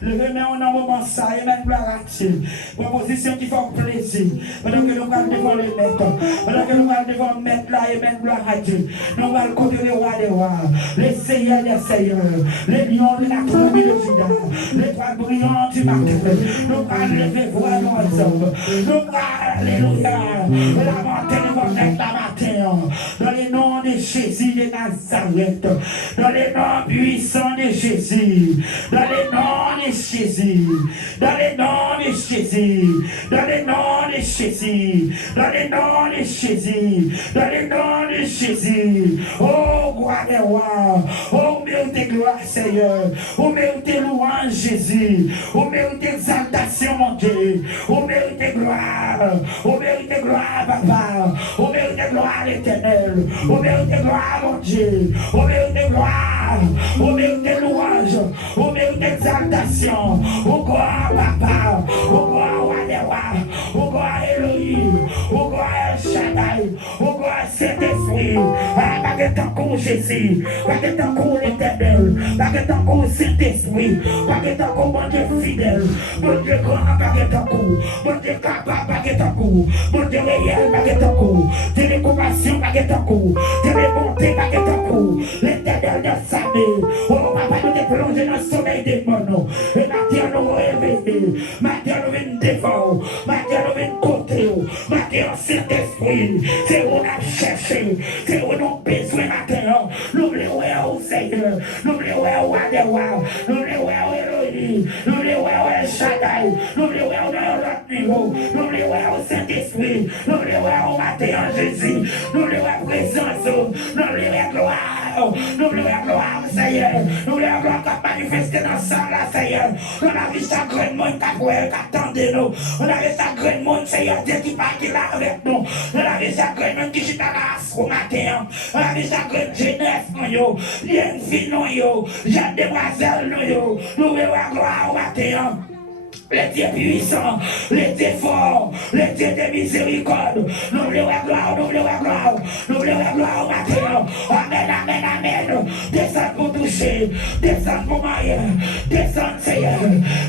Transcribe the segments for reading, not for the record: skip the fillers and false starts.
Levez-moi en un moment ça, et même gloire à Dieu. Proposition qui fait plaisir. Pendant que nous allons devant les maîtres, pendant que nous allons devant le maître là, et même gloire à Dieu. Nous allons côté les rois des rois, les seigneurs des seigneurs, les lions de la tribu de Juda, les trois brillants du matin. Nous allons lever voir nos hommes. Nous allons, alléluia, la montagne va mettre la matin. Dans les noms de Jésus de Nazareth, dans les noms puissants de Jésus, dans les noms de Jésus, dans les noms de Jésus, dans les noms de Jésus, dans les noms de Jésus, dans les noms de Jésus. Oh, roi des rois, oh, mérite gloire, Seigneur, oh, mérite louange, Jésus, oh, mérite exaltation, mon Dieu, oh, mérite gloire, Papa, oh, mérite gloire, l'Éternel, oh, mérite gloire, mon Dieu, oh, mérite gloire, oh, mérite louange, oh, mérite exaltation, oh, gloire, Papa, oh, gloire, roi des rois, oh, gloire, Elohim, oh, gloire, El Shaddai, oh, gloire, Saint-Esprit, ah, pas que ton coup, Jésus, pas que ton coup, l'Éternel, pas que ton coup, Saint-Esprit, pas que ton coup, mon Dieu fidèle, mon Dieu grand, pas que ton coup, mon Dieu capable, pas que ton coup, mon Dieu réel, pas que ton coup, Dieu de compassion, pas que ton coup, Dieu de bonté, pas que ton coup, l'Éternel de salut, oh, papa, nous te plongé dans le sommeil des monos, et maintenant nous réveillons, maintenant nous venons devant, maintenant nous venons côté, maintenant Saint-Esprit, c'est où on a cherché, c'est où nous avons besoin maintenant, n'oublions au Seigneur, n'oublions au roi des rois, n'oublions au Elohim, n'oublions au El Shaddai, n'oublions au notre niveau, n'oublions au Saint-Esprit, n'oublions au matin en Jésus, n'oublions à présence, n'oublions à gloire, n'oublions à gloire, Seigneur, n'oublions à gloire qui manifester dans ça, là, Seigneur, on a vu ça grand monde qui attendait nous, on a vu ça grand monde, Seigneur, Dieu qui partit là avec nous, on a vu ça grand monde qui chita là au matin, on a vu ça grand jeunesse, nous, bien fille, nous, jeunes demoiselles, nous voulons à gloire au matin. Les dieux puissants, les dieux forts, les dieux de miséricorde. Nous voulons la gloire, nous voulons la gloire, nous voulons la gloire au matin. Amen, amen, amen. Descends pour toucher, descends pour marier, descends Seigneur,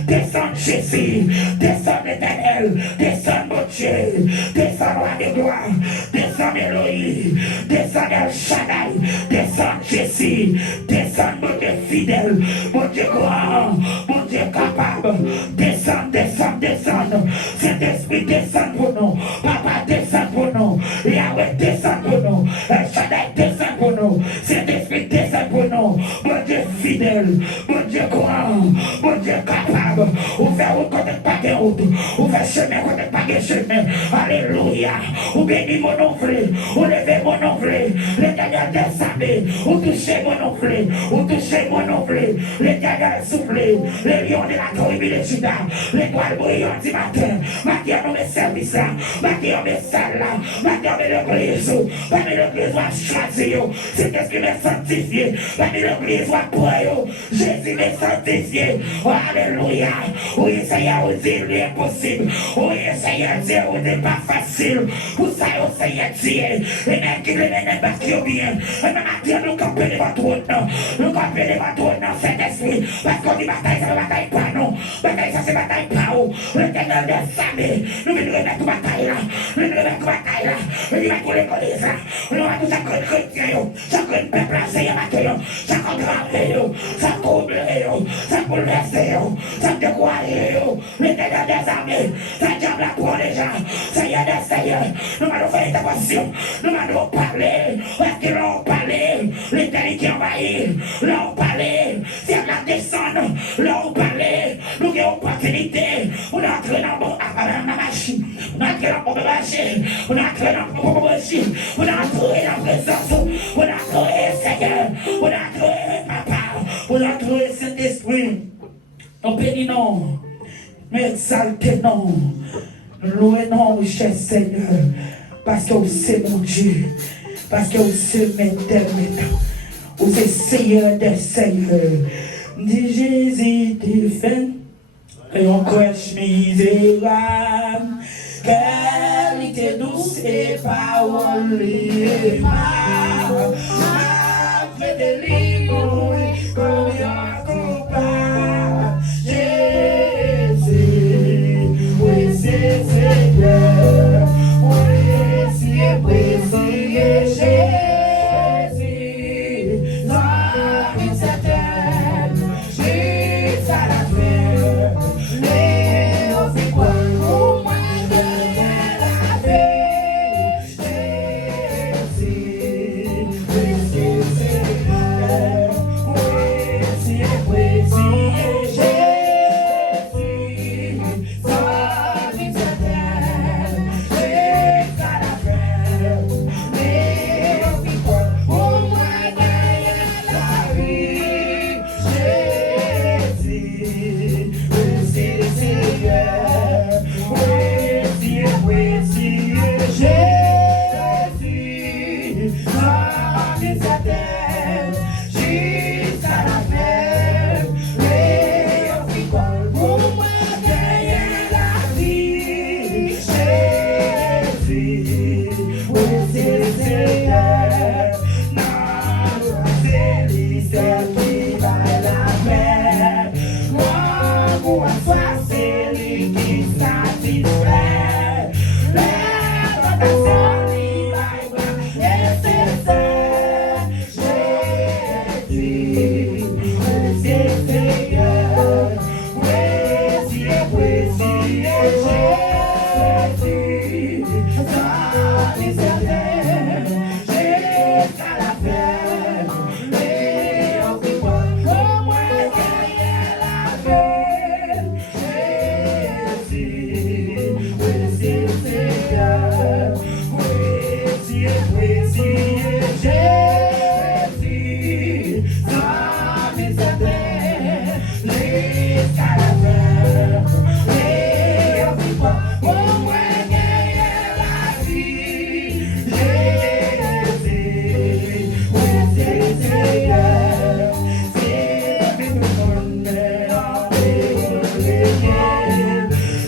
descends Jésus, descends l'Éternel, descends mon Dieu, descends roi de gloire, descends Elohim, descends El Shaddai, descends Jésus, descends mon Dieu fidèle, mon Dieu grand, mon Dieu capable, descends. Descends. Saint-Esprit descend pour nous. Papa descend pour nous. Yahweh descend pour nous. El Shaddai descend pour nous. Saint-Esprit descend pour nous. Mon Dieu fidèle. Mon Dieu grand. Mon Dieu capable. Ou faire route quand pas de route. Ou faire chemin quand pas de chemin. Alléluia. Ou bénir mon oncle. Ou lever mon oncle. L'Éternel descendait. Ou toucher mon oncle. Ou toucher mon oncle. L'Éternel soufflé. Les lions de la tribu de Juda. L'étoile brillante du matin, matin on met service là, matin on met salle là, matin on met l'église, parmi l'église on choisir, c'est qu'est-ce qui m'est sanctifié, parmi l'église on prie, Jésus m'est sanctifié, alléluia, oui Seigneur, vous dites l'impossible, oui Seigneur, Dieu, vous n'êtes pas facile, vous savez, Seigneur Dieu, les mecs qui les mènent pas qui ont bien, et même matin nous campons devant votre nom, nous campons devant votre nom, Saint-Esprit, parce qu'on dit bataille, c'est la bataille pas nous, bataille ça c'est bataille pas où, l'Éternel des armées, nous venons remettre bataille là, nous venons remettre bataille là, nous venons mettre l'église là, nous venons tout chaque chrétien, chaque peuple là, c'est matin, chaque grand chaque trouble, chaque bouleversé, chaque découragé, l'Éternel des armées, ça diable là pour les gens, Seigneur des seigneurs, nous allons faire intervention, nous allons parler, parce qu'ils l'ont parlé, l'éternité envahit, l'ont parlé, c'est la descente, l'ont parlé, nous avons opportunité, on entre dans la machine, on entre dans le marché, on a créé dans le marché, on a créé la présence, on a créé Seigneur, on a créé Papa, on a créé Saint-Esprit. On bénit non, mais exalté non, loué non, cher Seigneur, parce que c'est mon Dieu, parce que c'est l'éternel, vous êtes Seigneur des Seigneurs. Dis Jésus, tu fais, et on crèche misérable, qualité douce et parole libre, après des livres, comme un coupable, Jésus, oui c'est Seigneur, oui c'est précieux, Jésus, sans incertaine, jusqu'à la fin, mais on fait quoi pour moi derrière la paix, Jésus, oui c'est Seigneur, oui c'est précieux, Jésus, sans incertaine, jusqu'à la fin, mais on fait quoi pour moi derrière la vie, Jésus, oui c'est Seigneur, oui c'est précieux, Jésus, sans incertaine, jusqu'à la fin, mais on fait quoi pour moi derrière la vie, Jésus, oui c'est Seigneur, c'est lui qui va la paix, moi toi c'est lui qui satisfait, la tentation il va nécessaire, Jésus, oui c'est Seigneur, oui c'est précieux, Jésus, sans incertaine, jusqu'à la fin, mais on fait quoi au moins derrière la paix, Jésus, oui c'est Seigneur, oui c'est précieux, Jésus, sans incertaine, jusqu'à la fin, mais on fait quoi au moins derrière la vie, Jésus, oui c'est Seigneur, c'est lui qui donne en priorité,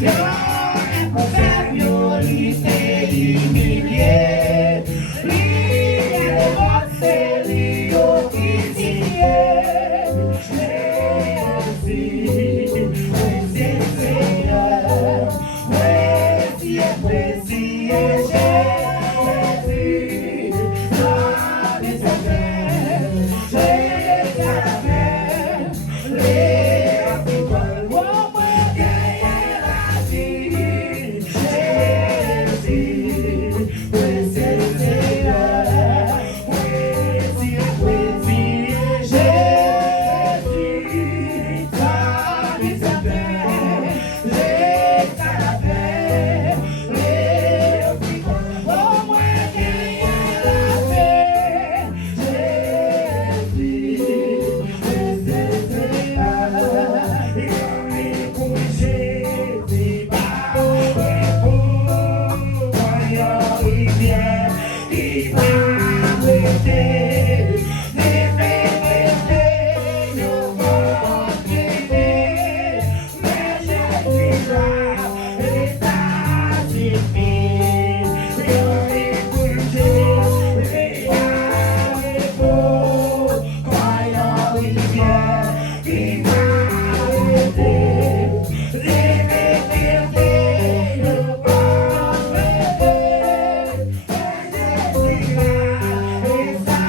yon pour faire violiter, humilier, lui c'est lui qui tient, Jésus, oui c'est Seigneur, oui c'est précieux, Jésus, dans les affaires, jusqu'à la fin, les africains vont moi derrière la vie, Jésus, oui c'est Seigneur, oui c'est précieux, Jésus, dans les affaires, jusqu'à la fin, les africains vont moi derrière la paix, Jésus, oui c'est Seigneur, et pour Jésus, voyons il vient, il va arrêter, nous vont priver, mais Jésus là, et ça suffit, et pour Jésus, avec vous, voyons il vient, il va arrêter, nous vont priver, mais Jésus là, et ça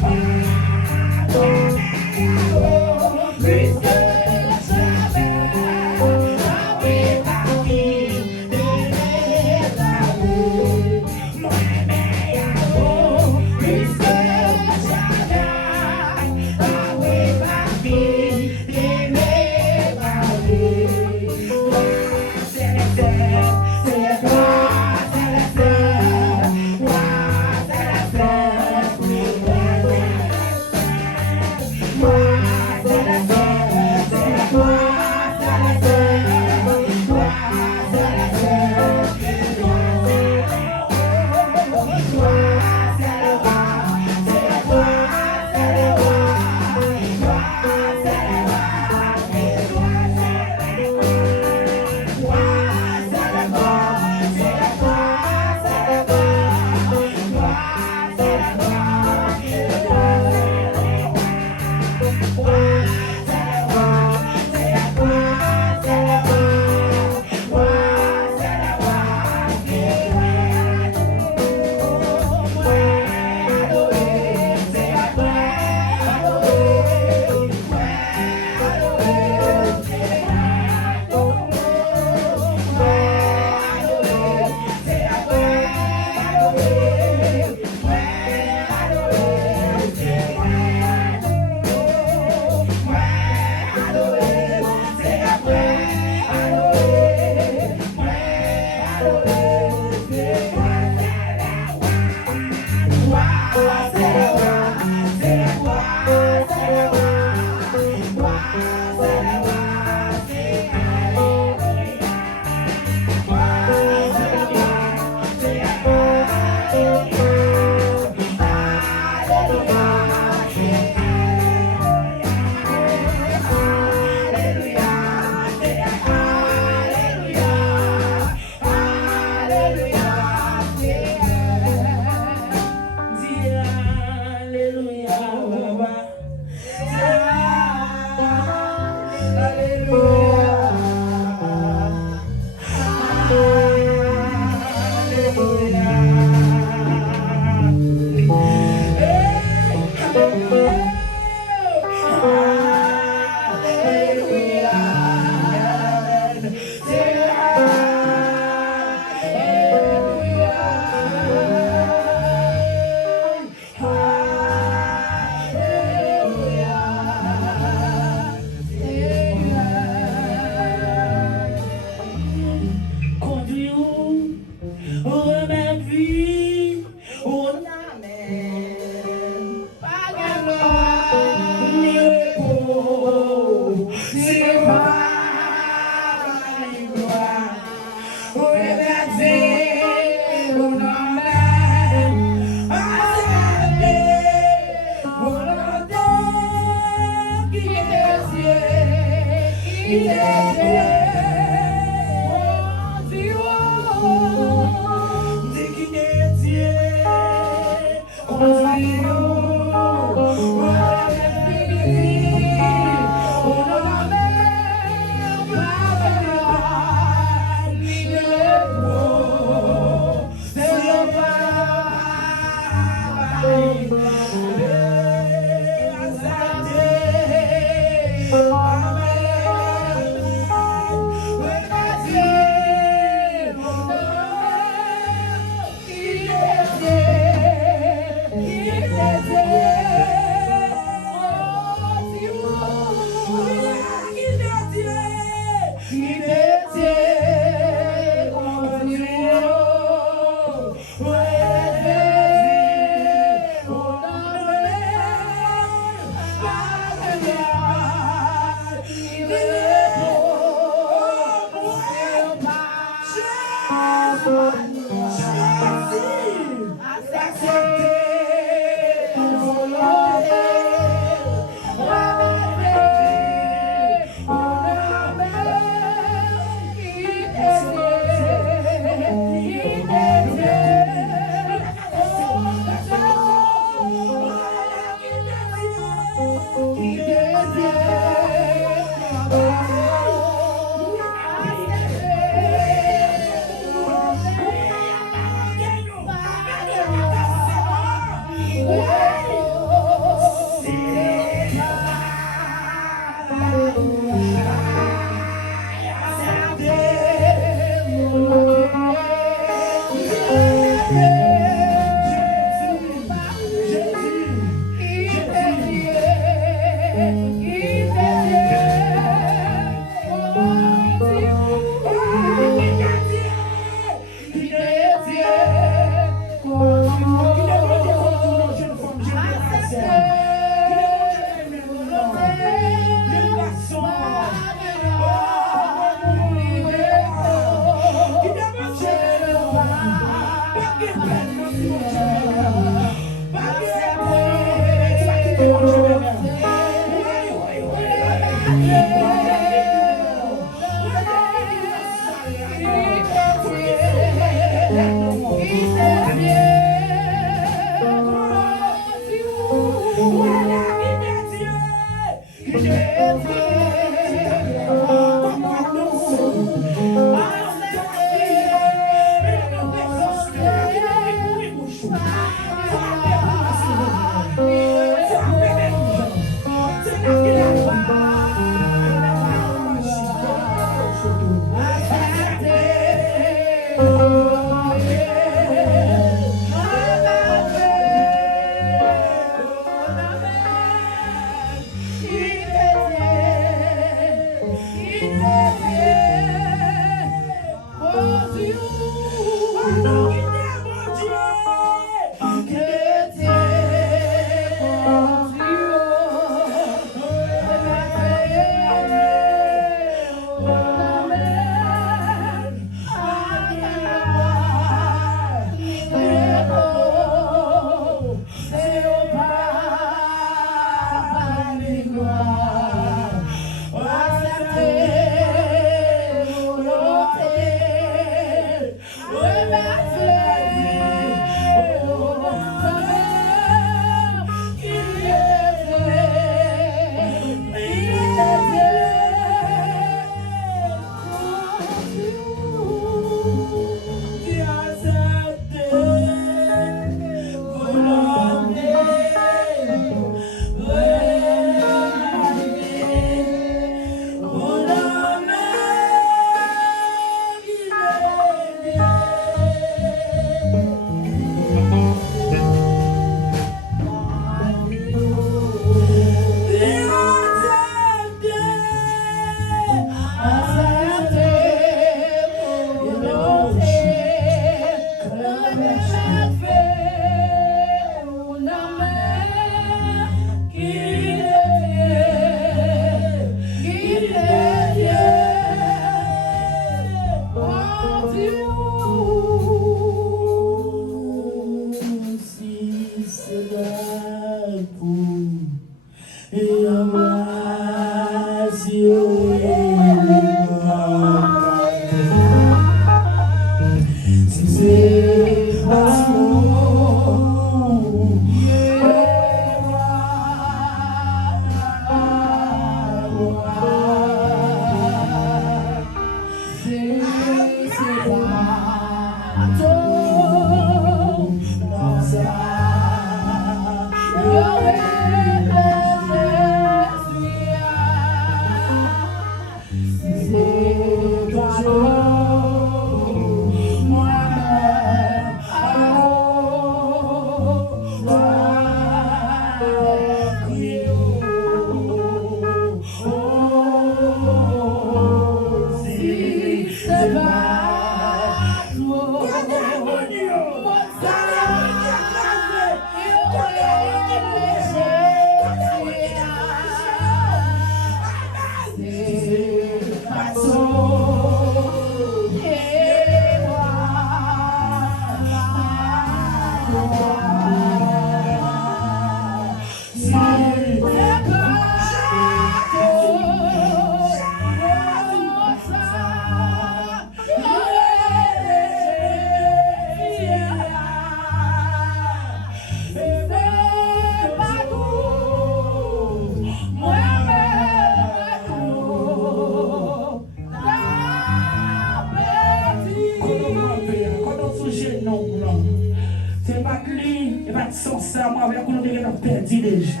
C'est pas que lui, il va être sincèrement avec nous devons perdu déjà.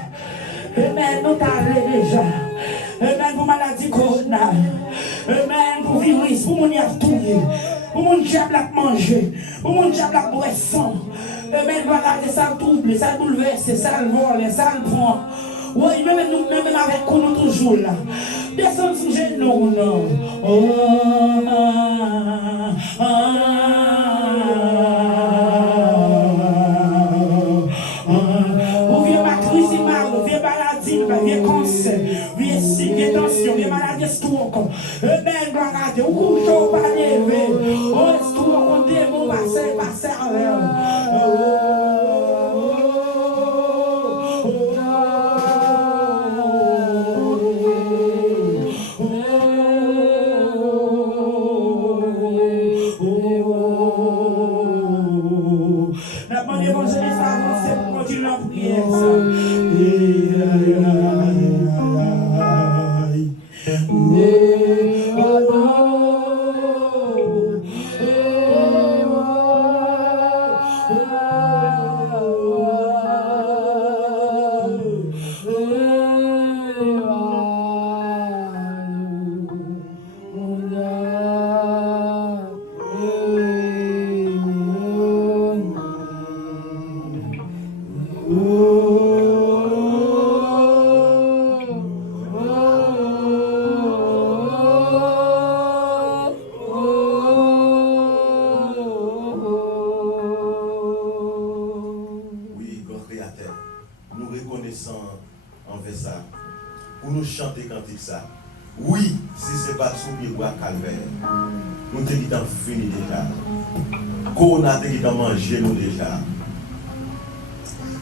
Amen, nous t'allons déjà. Amen, pour maladie corona. Amen, pour virus, pour mon y a tout. Pour mon diable à manger. Pour mon diable à boisson. Amen, voilà, ça double, ça bouleverse, ça le vole, ça le prend. Oui, même nous, même avec nous toujours là. Descends sous genoux, non. Oh, viens matrice, viens maladie, viens cancer, viens si, viens tension, viens maladie stroke. Amen, gloire à Dieu. Ou couche au pas levé. Oh, stroke, on démon, passez avec. Oui, si ce n'est pas sous pied bois calvaire, nous te disons fini déjà. Qu'on a te dit manger nous déjà.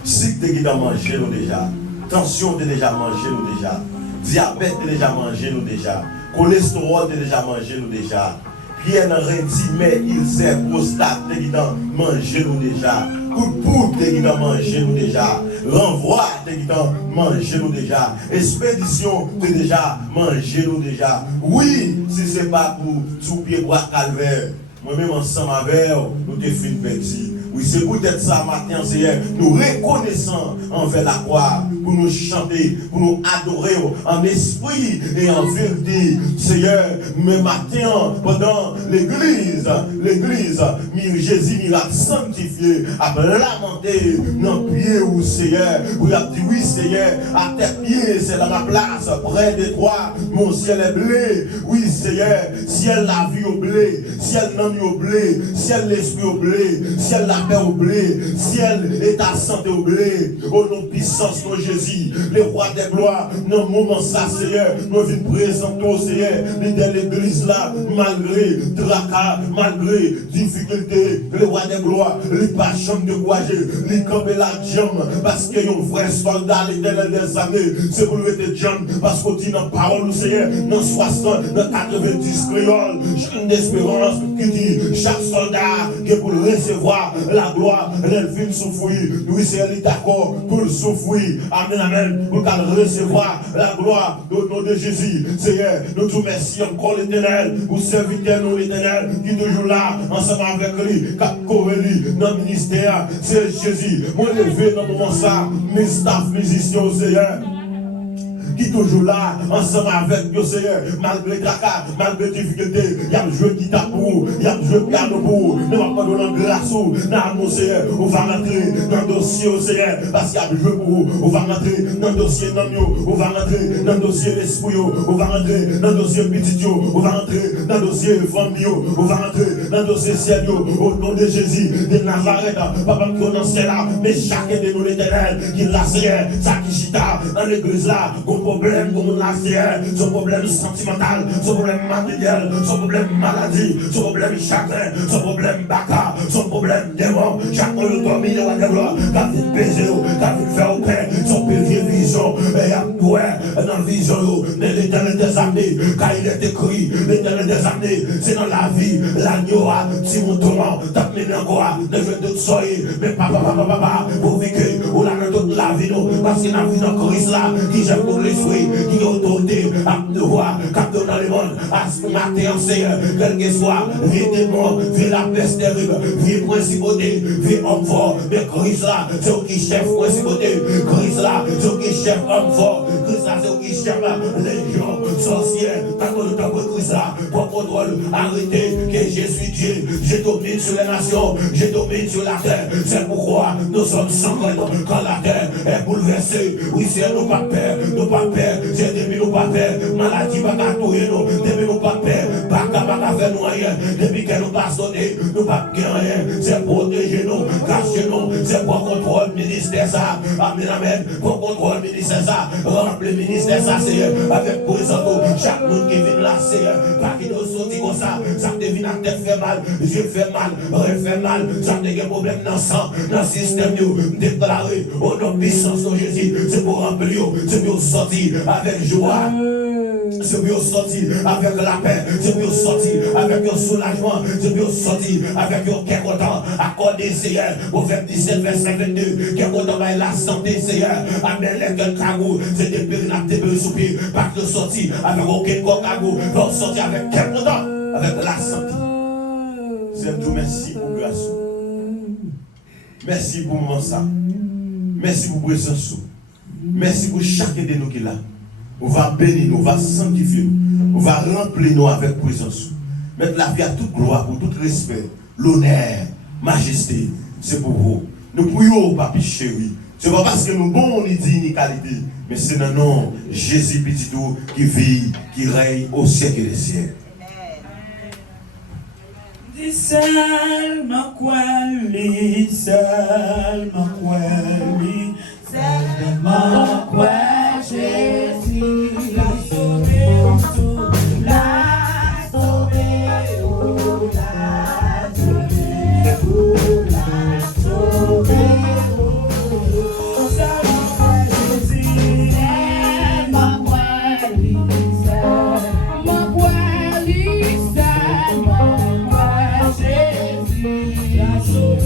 Si te dit manger nous déjà. Tension te déjà mangé nous déjà. Diabète te déjà mangé nous déjà. Cholestérol te déjà mangé nous déjà. Pierre n'a rien dit, mais il sait prostate te dit manger nous déjà. Coup de poudre te dit manger nous déjà. Renvoi te dit manger nous déjà. Expédition te déjà manger nous déjà. Oui, si ce n'est pas pour tout pied bois calvaire, moi-même ensemble avec nous te fin petit. Oui, c'est peut-être ça matin, Seigneur. Nous reconnaissons envers la croix pour nous chanter, pour nous adorer en esprit et en vérité. Seigneur, mais matin, pendant l'église, Jésus miracle sanctifié, a lamenté dans le pied où Seigneur, où il a dit oui, Seigneur, à tes pieds, c'est dans ma place, près de toi, mon ciel est blé. Oui, Seigneur, ciel la vie au blé, ciel non au blé, ciel l'esprit au blé, ciel la paix au blé, ciel et ta santé au blé, au nom de puissance de Jésus, le roi des gloires, dans le moment ça, Seigneur, nous venons présenter au Seigneur, de l'église là, malgré tracas, malgré difficulté, le roi des gloires, les pas chambre de courager, les camper la jambe, parce qu'il y a un vrai soldat, l'éternel des années, c'est pour lui être jambe, parce qu'on dit dans la parole au Seigneur, dans 60, dans 90 créoles, j'ai une espérance qui dit, chaque soldat qui est pour le recevoir, la gloire, elle vient souffrir. Oui, c'est elle d'accord pour souffrir. Amen, amen. Pour qu'elle recevoir la gloire au nom de Jésus. Seigneur, nous te remercions encore l'Éternel. Vous servitez nous l'Éternel qui est toujours là, ensemble avec lui, qui a corrélé dans le ministère. C'est Jésus. Moi, levé dans le moment ça, mes staff musiciens, Seigneur. Qui toujours là, ensemble avec nous, Seigneur, malgré tracas, malgré difficultés, il y a un jeu qui tape pour, il y a un jeu piano pour, nous va pas donner grâce, nous, Seigneur, on va rentrer dans le dossier, Seigneur, parce qu'il y a un jeu pour vous, on va rentrer dans le dossier dans nous, on va rentrer dans le dossier l'esprit, on va rentrer dans le dossier petit, on va rentrer dans le dossier famille, on va rentrer dans le dossier ciel, au nom de Jésus, de Nazareth, papa qui est dans ce là, mais chacun de nous l'éternel, qui l'a, Seigneur, ça qui chita dans l'église là, problème comme la science, son problème sentimental, son problème matériel, son problème maladie, son problème chagrin, son problème baka, son problème démon, chaque fois le domine de la gloire, t'as vu baiser, t'as vu faire au pain, son péché vision, et à toi, dans la vision, mais l'éternel des années, car il est écrit, l'éternel des années, c'est dans la vie, l'agneau, si mon tourment, t'as mené encore, ne veux de soyez, mais papa, vous vivez, ou là, dans toute la vie, parce qu'il a vu dans Christ là, qui j'aime pour l'esprit, qui est autorité, à nous voir, capteur dans le monde, à ce matin, Seigneur, quel que soit, vie démon, vie la peste terrible, vie principauté, vie homme fort, mais Christ là, c'est qui chef principauté, Christ là, c'est qui chef homme fort, Christ là, c'est qui chef légion, sorcière, t'as connu ton Christ là, pour contrôle, arrêtez, que je suis Dieu, je domine sur les nations, je domine sur la terre, c'est pourquoi nous sommes sans crainte quand la terre est bouleversée, oui, c'est nous pas peur, nous pas peur, c'est depuis nous pas peur, maladie pas qu'à touiller nous, depuis nous pas peur, pas qu'à faire nous rien, depuis que nous pas sonner, nous pas rien, c'est protéger nous, cacher nous, c'est pour contrôle ministère ça, amen, amen, pour contrôle ministère ça, remplir ministère ça, Seigneur, avec présent chaque monde qui vient là, Seigneur, pas qui nous sortit comme ça devine à tête fait mal, yeux fait mal, refait mal, ça te des problèmes dans le sang, dans le système, déclaré au nom de puissance de Jésus, c'est pour remplir, c'est pour sortir avec joie. C'est pour sortir avec la paix, c'est pour sortir avec le soulagement, c'est pour sortir avec le cœur content. Accordez, Seigneur, au 17, verset 22, cœur content avec la santé, Seigneur. Amen, les cœurs cagou, c'est des périnapes, des périnapes soupir, pas que sortir avec aucun corps cagou, donc sortir avec cœur content, avec la santé. C'est tout, merci pour grâce. Merci pour mon ça. Merci pour présence. Merci pour chacun de nous qui est là. On va bénir nous, on va sanctifier nous, on va remplir nous avec présence. Mettre la vie à toute gloire, pour tout respect, l'honneur, majesté, c'est pour vous. Nous prions, papi chéri. Ce n'est pas parce que nous bons, ni dit, ni qualité, mais c'est dans le nom de Jésus petit tout qui vit, qui règne au siècle des siècles. Seulement quoi, Jésus l'a sauvé, l'a sauvé, Jésus l'a sauvé.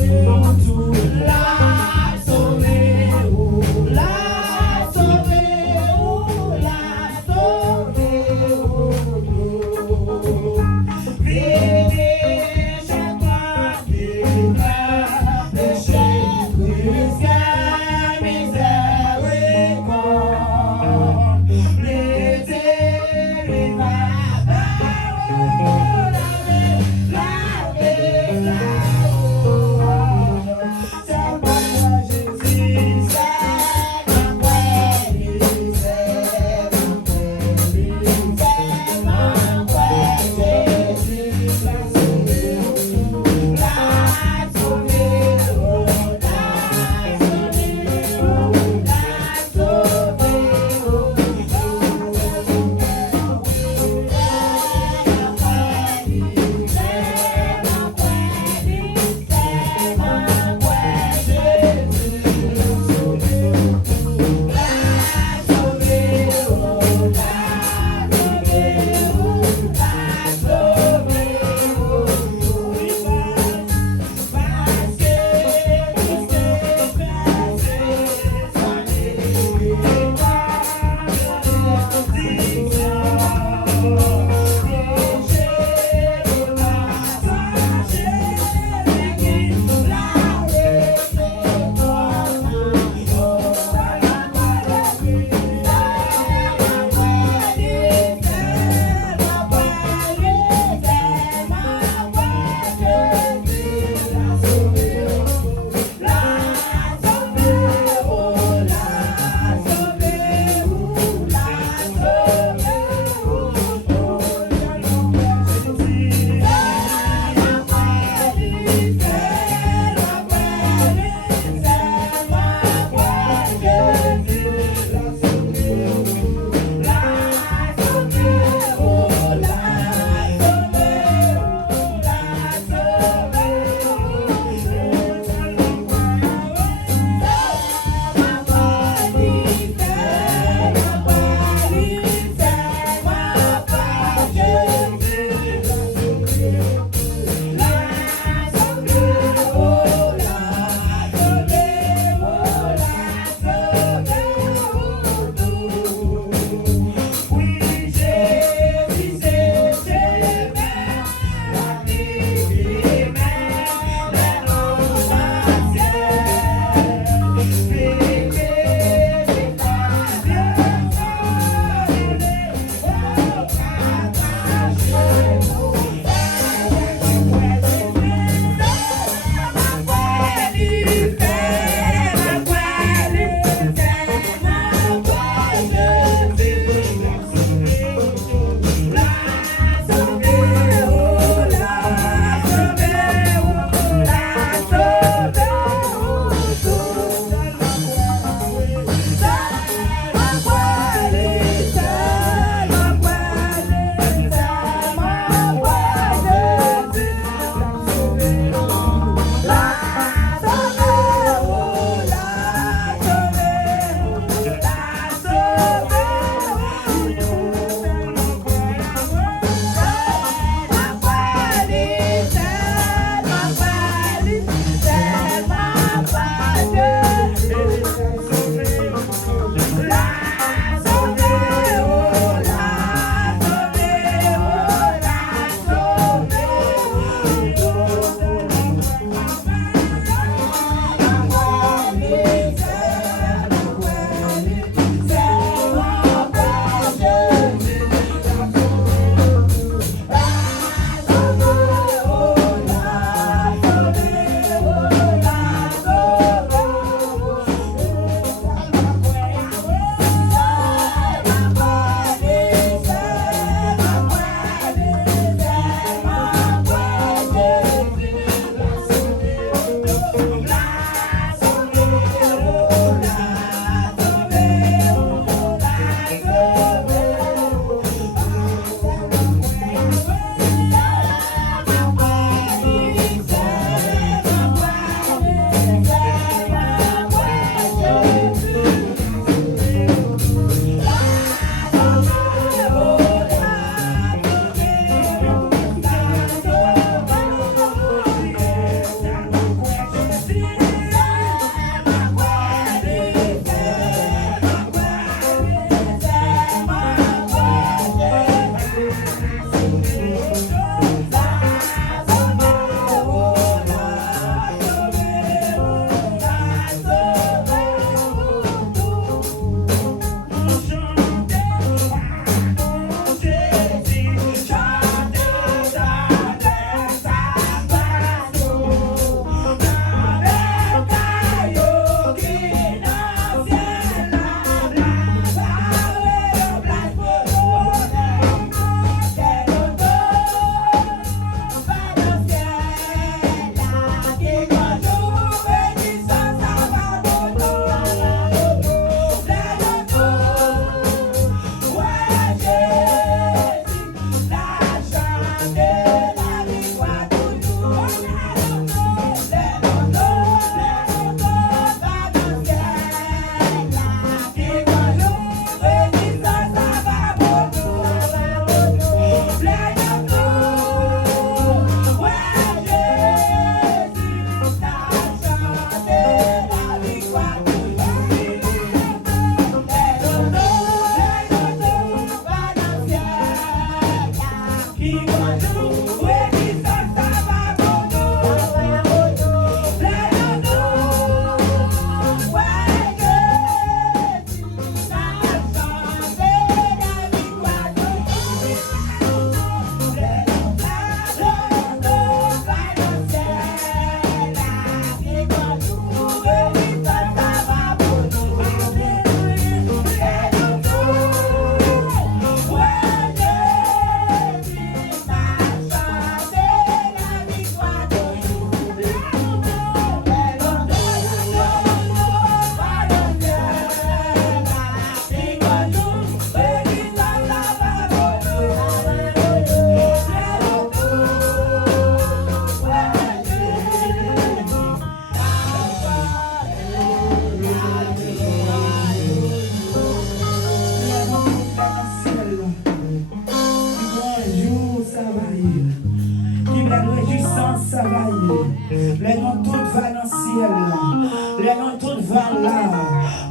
là.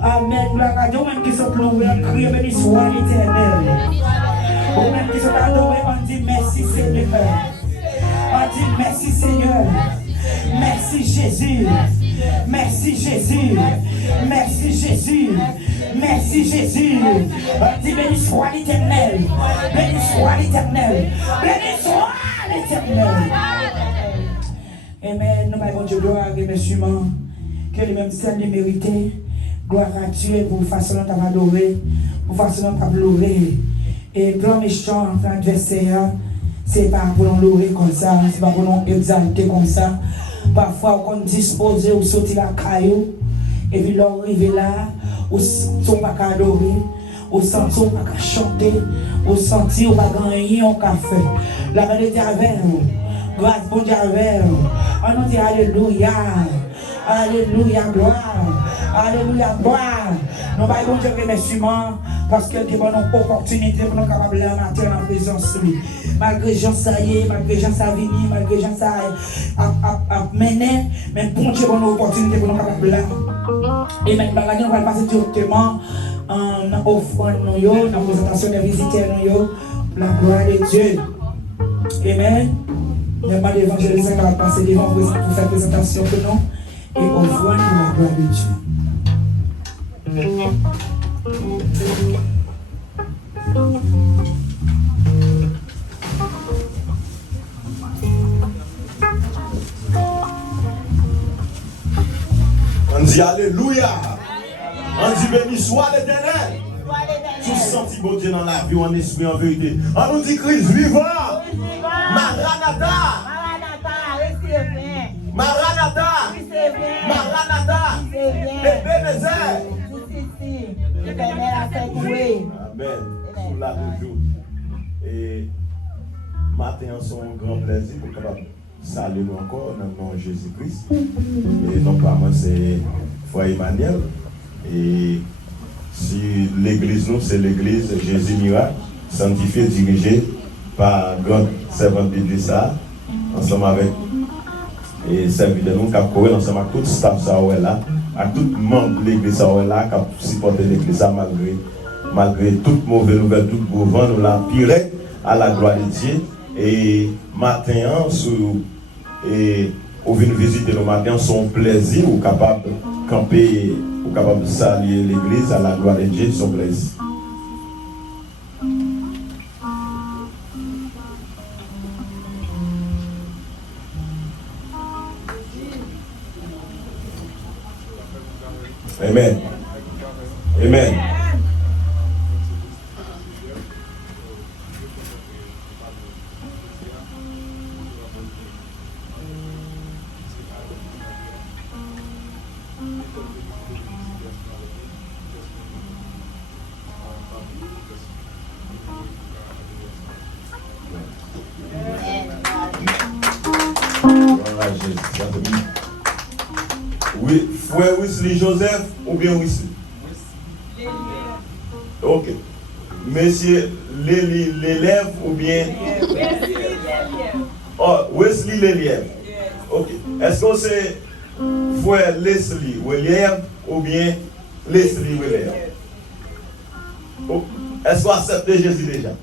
Amen. Gloire à Dieu. Vous-même qui sont plombés, criez, béni soit l'Éternel. Vous-même qui sont adorés, on dit merci Seigneur. On dit merci Seigneur. Merci Jésus. Merci Jésus. Merci Jésus. Merci Jésus. On dit béni soit l'Éternel. Béni soit l'Éternel. Béni soit l'Éternel. Amen. Nous avons Dieu gloire et remerciement. Que les mêmes scènes les mériter. Gloire à Dieu pour façon dont tu as adoré, pour façon dont tu as pleuré. Et plan méchant, l'adversaire, c'est pas pour nous louer comme ça, c'est pas pour nous exalter comme ça. Parfois, on dispose ou sortir la caillou, et puis l'on arrive là, ou sont pas qu'à adorer, ou sentir pas qu'à chanter, ou sentir pas gagner un café. La main était avec vous, grâce pour Dieu avec vous. On nous dit Alléluia, Alléluia, gloire, Alléluia, gloire. Nous allons Dieu remerciement parce qu'il y a une opportunité pour nous capables de matin en présence de lui. Malgré Jean ça y est, malgré Jean ça venu, malgré Jean ça a mené, mais pour Dieu une opportunité pour nous capables là. Et maintenant, on va passer directement en offrande, dans la présentation des visiteurs, pour la gloire de Dieu. Amen. Il y a pas d'évangéliste qui va passer devant pour faire présentation pour nous et offrande pour la gloire de Dieu. On dit Alléluia. On dit béni soit l'Éternel. Tout senti bon Dieu dans la vie, en esprit, en vérité. On nous dit Christ vivant. Maranatha. Maranatha. Maranatha. Ebenezer. Amen. Sous la toujours. Et matin, c'est un grand plaisir pour capable saluer encore dans le nom de Jésus-Christ. Et donc, c'est Frère Emmanuel. Et si l'église, nous, c'est l'église Jésus Miracle, sanctifiée, dirigée par grand servant de l'église, ensemble avec et serviteur nous, qui a couru ensemble avec tout le staff là, avec tout le membre de l'église là, qui a supporté l'église malgré toute mauvaise nouvelle, tout beau vent, nous l'a piré à la gloire de Dieu. Et matin, et au venir visiter nos matins, son plaisir, ou capable de camper, ou capable de saluer l'église à la gloire de Dieu, son plaisir. Amen. Amen. Oui, frère Wesley Joseph ou bien Wesley? Ok. Monsieur l'élève ou bien? Oh, Wesley l'élève. Ok. Est-ce que c'est frère Leslie l'élève ou bien Leslie l'élève? Oh. Est-ce que vous acceptez Jésus déjà?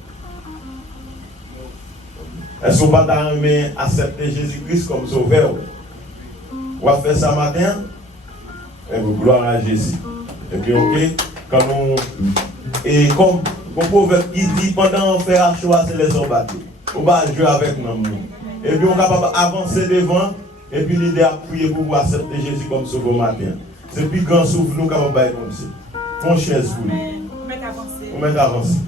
Est-ce que vous ne pouvez pas accepter Jésus-Christ comme sauveur? On va faire ça matin, et vous gloire à Jésus. Et puis, ok, quand on. Et comme le proverbe, il dit pendant qu'on fait un choix, c'est les hommes battus. On va jouer avec nous. Et puis, on est capable d'avancer devant, et puis l'idée à prier pour vous accepter Jésus comme sauveur matin. C'est plus grand souffle, nous, capable de faire comme ça. Font chaise pour lui. On met avancer.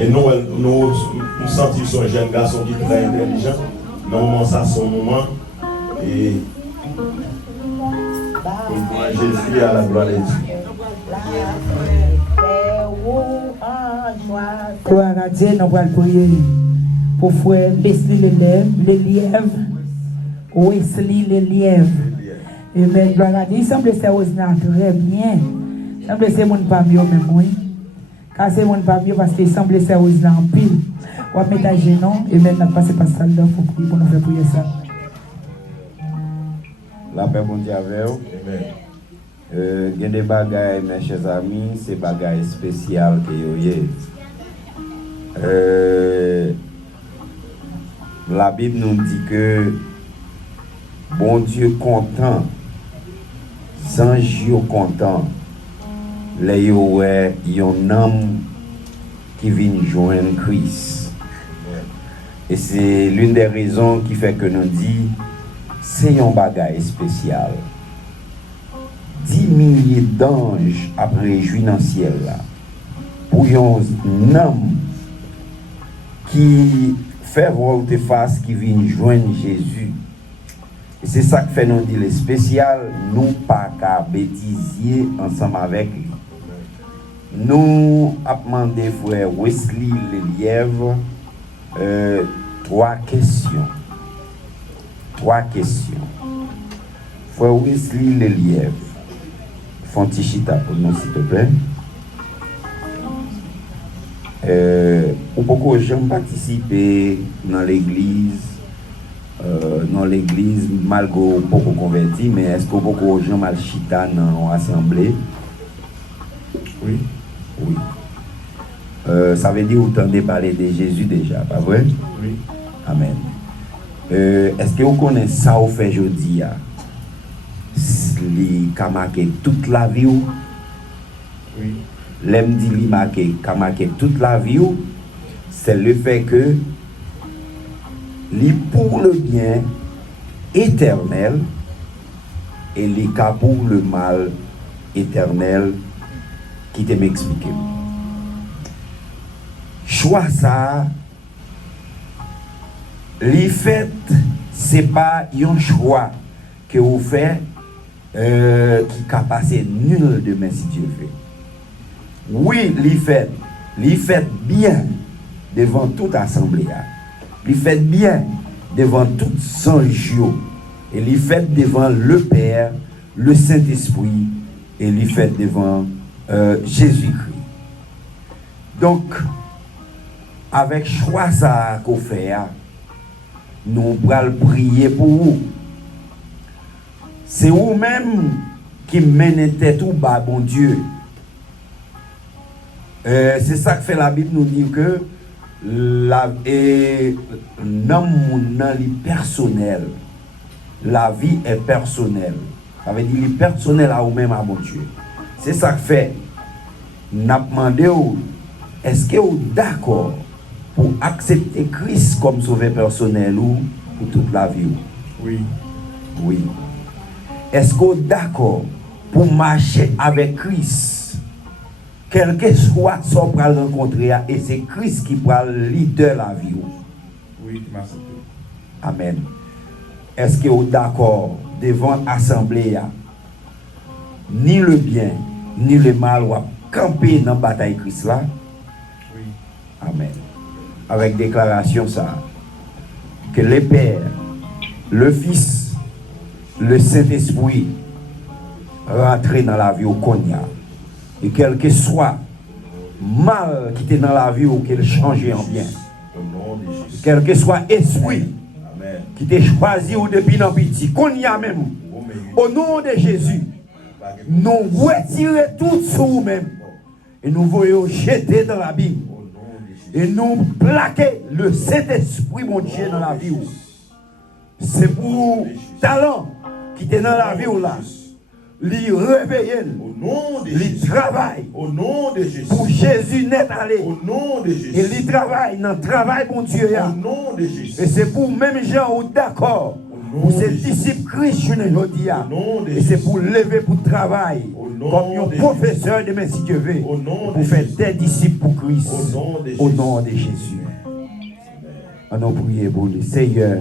Et nous sentons son jeune garçon qui est très intelligent. Normalement, ça, son moment. Et Jésus à la gloire de Dieu. Gloire à Dieu, nous allons prier pour frère Wesley l'élève. Wesley l'élève. Amen. Gloire à Dieu. Il semble que c'est très bien. Il semble que c'est mon pas mieux, même moi. Car c'est mon pas mieux parce qu'il semble que c'est en pile. On va mettre à genoux et maintenant passer par salle pour prier pour nous faire prier ça. La paix bon Dieu avec vous. Il y a des bagailles, mes chers amis, c'est des bagailles spéciales que vous avez. La Bible nous dit que bon Dieu content, sans Dieu content, les ouais, il y a un homme qui vient joindre Christ. Et c'est l'une des raisons qui fait que nous dit c'est un bagage spécial. 10 milliers d'anges après réjouis dans le ciel là. Pour un homme qui fait volte face qui vient joindre Jésus. Et c'est ça que fait nous dire le spécial, nous pas qu'à bêtisier ensemble avec lui. Nous avons demandé frère Wesley Lelièvre 3 questions. 3 questions. Frère Wesley Lelièvre, Fontichita pour nous s'il te plaît. Ou beaucoup de gens participer dans l'église, malgré beaucoup convertis, mais est-ce que beaucoup de gens mal chita dans l'assemblée? Oui. Oui. Ça veut dire autant de parler de Jésus déjà, pas vrai? Oui. Amen. Est-ce que vous connaissez ça au fait aujourd'hui? Li ka marqué toute la vie? Oui. L'aime dit li ka marqué toute la vie, c'est le fait que li pour le bien éternel et li ka pour le mal éternel qui te m'explique. Choix ça, li fait, c'est pas un choix que vous faites qui ka passer nul demain si Dieu veut. Oui, li fait bien devant toute assemblée. Li fait bien devant tout ange et li fait devant le Père, le Saint-Esprit et li fait devant Jésus-Christ. Donc, avec choix ça qu'on fait, nous allons prier pour vous. C'est vous-même qui menez tête ou bas, bon Dieu. C'est ça que fait la Bible nous dit que l'homme est personnel. La vie est personnelle. Ça veut dire personnel à vous-même, à mon Dieu. C'est ça que fait. Nous avons demandé, est-ce que vous êtes d'accord pour accepter Christ comme sauveur personnel ou pour toute la vie? Oui. Oui. Est-ce que vous êtes d'accord pour marcher avec Christ? Quel que soit ce qu'on va rencontrer, et c'est Christ qui va leader la vie. Oui, tu m'as accepté. Amen. Est-ce que vous êtes d'accord devant l'assemblée? Ni le bien, ni le mal va camper dans la bataille Christ là? Oui. Amen. Avec déclaration ça, que le Père, le Fils, le Saint-Esprit rentrent dans la vie au Konya. Et quel que soit mal qui est dans la vie ou qu'il change en bien. Au nom de Jésus. Quel que soit esprit Amen. qui t'a choisi ou depuis dans petit, Konya même. Au nom de Jésus, nous retirons tout sur nous-mêmes. Et nous voyons jeter dans l'abîme. Au nom de Jésus. Et nous plaquer le Saint-Esprit, mon Dieu, dans la vie. C'est pour talent qui est dans la vie là. Lui réveiller. Au nom de Lui Jésus. travaille. Au nom de Jésus. Pour Jésus n'est allé. Au nom de Jésus. Et lui travaille dans le travail, mon Dieu. Au nom de Jésus. Et c'est pour même gens d'accord. Pour ces disciples Christiens aujourd'hui. Et c'est pour lever pour travail. Comme un professeur demain si Dieu veut. Pour faire des disciples pour Christ. Au nom de Jésus. On a prié pour le Seigneur.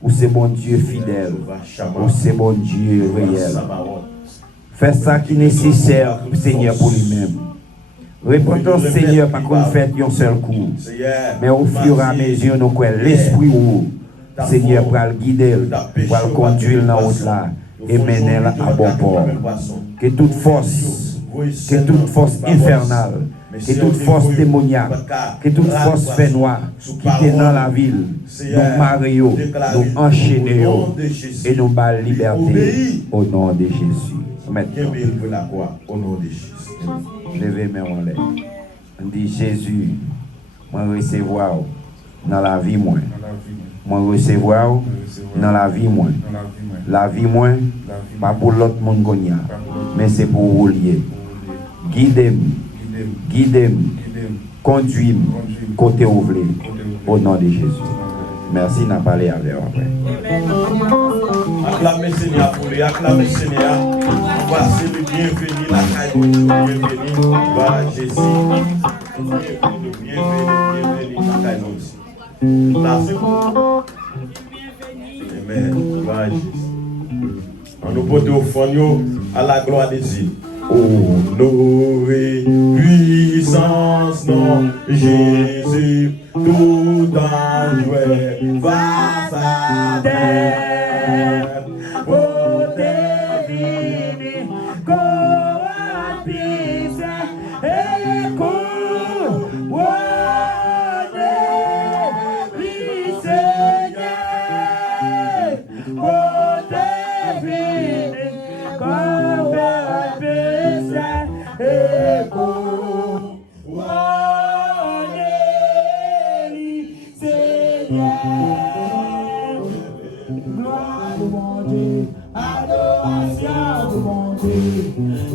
Ou c'est bon Dieu fidèle. Ou c'est bon Dieu réel. Fais ça qui est nécessaire, Seigneur, pour lui-même. Répondons, Seigneur, pas qu'on fait un seul coup. Mais au fur et à mesure, nous croyons l'esprit où, Seigneur, pour le guider, pour le conduire dans l'autre là, et mener à bon port. Que toute force infernale, Que toute force démoniaque, que toute force fait noire qui est dans la ville, nous marions, nous enchaînons et nous bas liberté au nom de Jésus. Maintenant, au nom de Jésus. levez mes mains en l'air. On dit Jésus, moi recevoir dans la vie moi. Moi recevoir dans la vie moi. La vie moi, pas pour l'autre monde qu'on y a, mais c'est pour vous lier. Guidez-moi, conduis-moi, côté ouvré, au nom de Jésus. Merci, n'a parlé avec vous après. Acclamez Seigneur pour lui, acclamez Seigneur. Voici le bienvenu, la caille de Dieu, bienvenue, gloire à Jésus. Bienvenue, la caille de Dieu. Là, c'est bon. Amen, gloire à Jésus. On nous porte au fond, à la gloire de Dieu. Honoré, puissance, non, Jésus, tout en jouet, face à terre, beauté divine, coapise,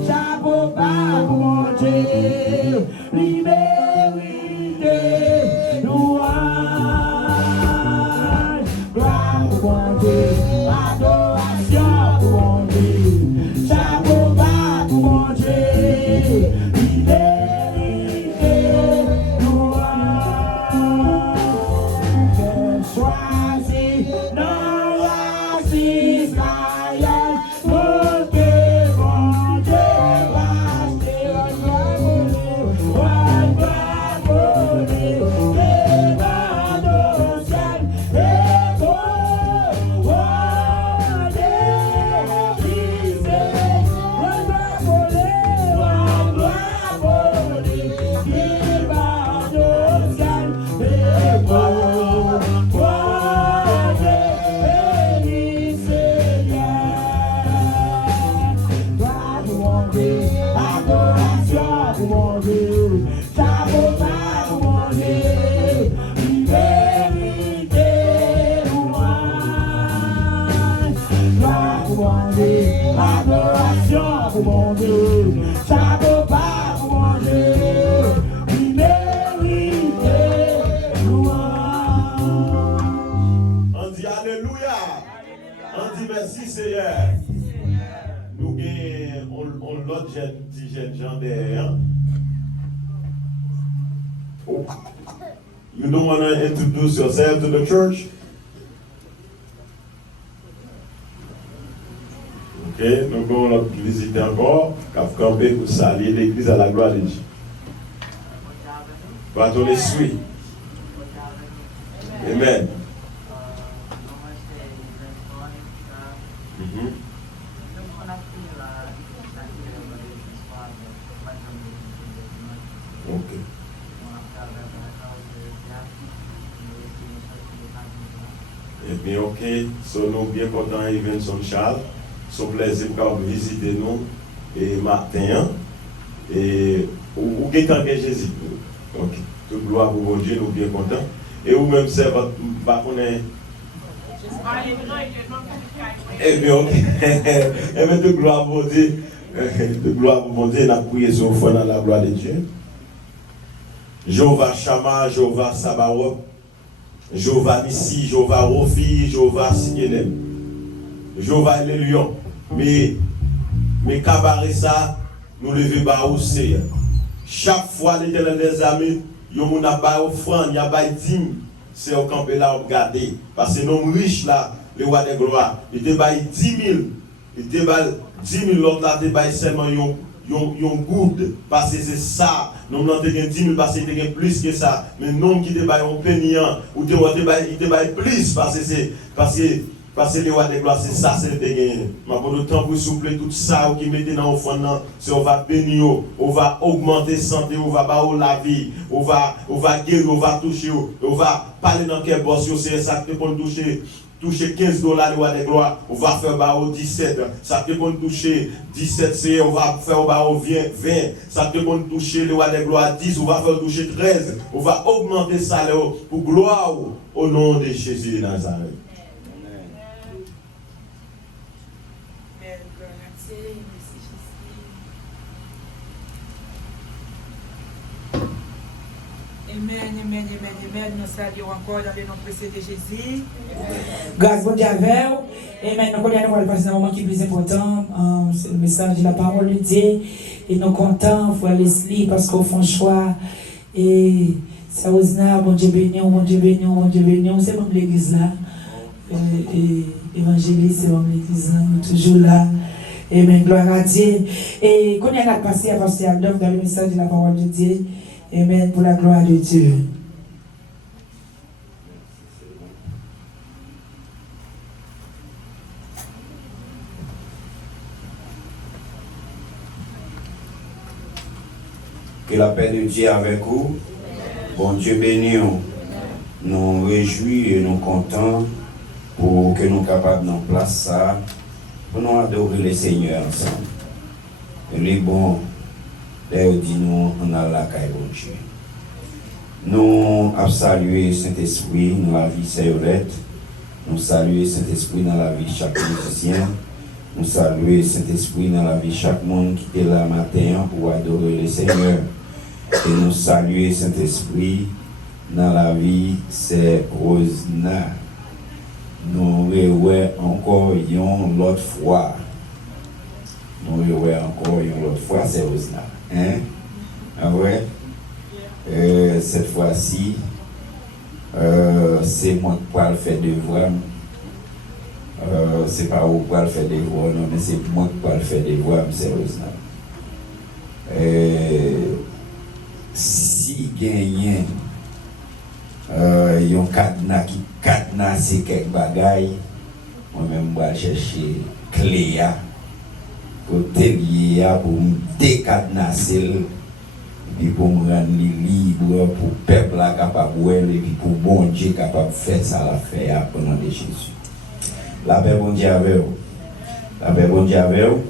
chapeau bas pour mon Dieu, liberté, louange, gloire pour mon Dieu, adoration pour mon Dieu, chapeau bas pour mon Dieu, liberté, louange, choisi dans Israël. Petit jeune gens derrière. You don't want to introduce yourself to the church? Ok, nous allons visiter encore. Cap camper pour saluer l'église à la gloire de Dieu. Par ton esprit. Amen. Ok. Eh bien, ok. So, nous bien contents d'Even Son Charles. Son plaisir de visiter nous et matin. Et où est tant que Jésus. Donc, toute gloire pour mon Dieu, nous bien contents. Et vous même c'est votre connaître. Eh bien, ok. Eh bien, toute gloire pour Dieu. De gloire pour mon Dieu, n'a prié sur le fond dans la gloire de Dieu. Jéhovah Shama, Jéhovah Sabaoth, Jéhovah Nissi, Jéhovah Rofi, Jéhovah Sikenem, Jéhovah les lions. Mais cabaret ça, nous levons bas au Seigneur. Chaque fois, l'Éternel des amis, il y a pas offrande, il y a pas dîme, c'est au camp là, on regarde. Parce que nous riches là, le roi des gloires, il te bail 10 000, il te bail 10 000, l'autre là, il te bail seulement yon good, parce que c'est ça. Nous n'avons pas 10 000 parce qu'il y a plus que ça. Mais non qui te bail en peignant, ou il te bail plus, parce que Parce que les rois de gloire, c'est ça, c'est le gagné. Mais pour le temps, pour souffler tout ça qui mettez dans l'offrande, c'est on va bénir, on va augmenter santé, on va barrer la vie, on va guérir, on va toucher, on va parler dans quel boss, c'est ça que pour toucher. Toucher $15, les rois de gloire, on va faire barreau 17. Ça peut qu'on toucher 17, c'est on va faire barreau 20. Ça peut qu'on toucher les rois de gloire 10, on va faire toucher 13. On va augmenter ça pour gloire au nom de Jésus de Nazareth. Amen. Nous saluons encore dans le nom précieux de Jésus. Grâce bon Dieu avec vous. Et maintenant, nous allons passer un moment qui est plus important. C'est le message de la parole de Dieu. Et nous comptons, frère Leslie, parce qu'on fait un choix. Et ça vous dit, bon Dieu béni, bon Dieu béni, bon Dieu béni. C'est même l'église là. Et évangéliste, c'est même l'église là. Nous sommes toujours là. Amen. Gloire à Dieu. Et quand on a passé à passer dans le message de la parole de Dieu. Amen. Pour la gloire de Dieu. Que la paix de Dieu avec vous. Bon Dieu béni. Nous réjouis et nous contents pour que nous soyons capables de nous placer ça, pour nous adorer le Seigneur ensemble. Les bons, d'ailleurs, dis-nous, on a la caille, bon Dieu. Nous avons salué Saint-Esprit dans la vie Saint-Violette. Nous saluons Saint-Esprit dans la vie de chaque musicien. Nous saluons Saint-Esprit dans la vie de chaque monde qui est là matin pour adorer le Seigneur. Et nous saluons Saint-Esprit dans la vie de Rosna. Nous revoyons encore une autre fois. Nous revoyons encore une autre fois, c'est Rosna. Hein? Ah ouais? Cette fois-ci, c'est moi qui vais le faire devoir. C'est pas vous qui vais le faire devoir, non, mais c'est moi qui vais le faire devoir, sérieusement. Si gagne un cadenas qui cadenasse quelques bagailles, moi-même je vais chercher clé pour me décadenasser. Et pour me rendre libre, pour le peuple capable de et puis pour bon Dieu capable de faire ça la faire au nom de Jésus. La paix bon Dieu avec vous. La paix bon Dieu avec vous.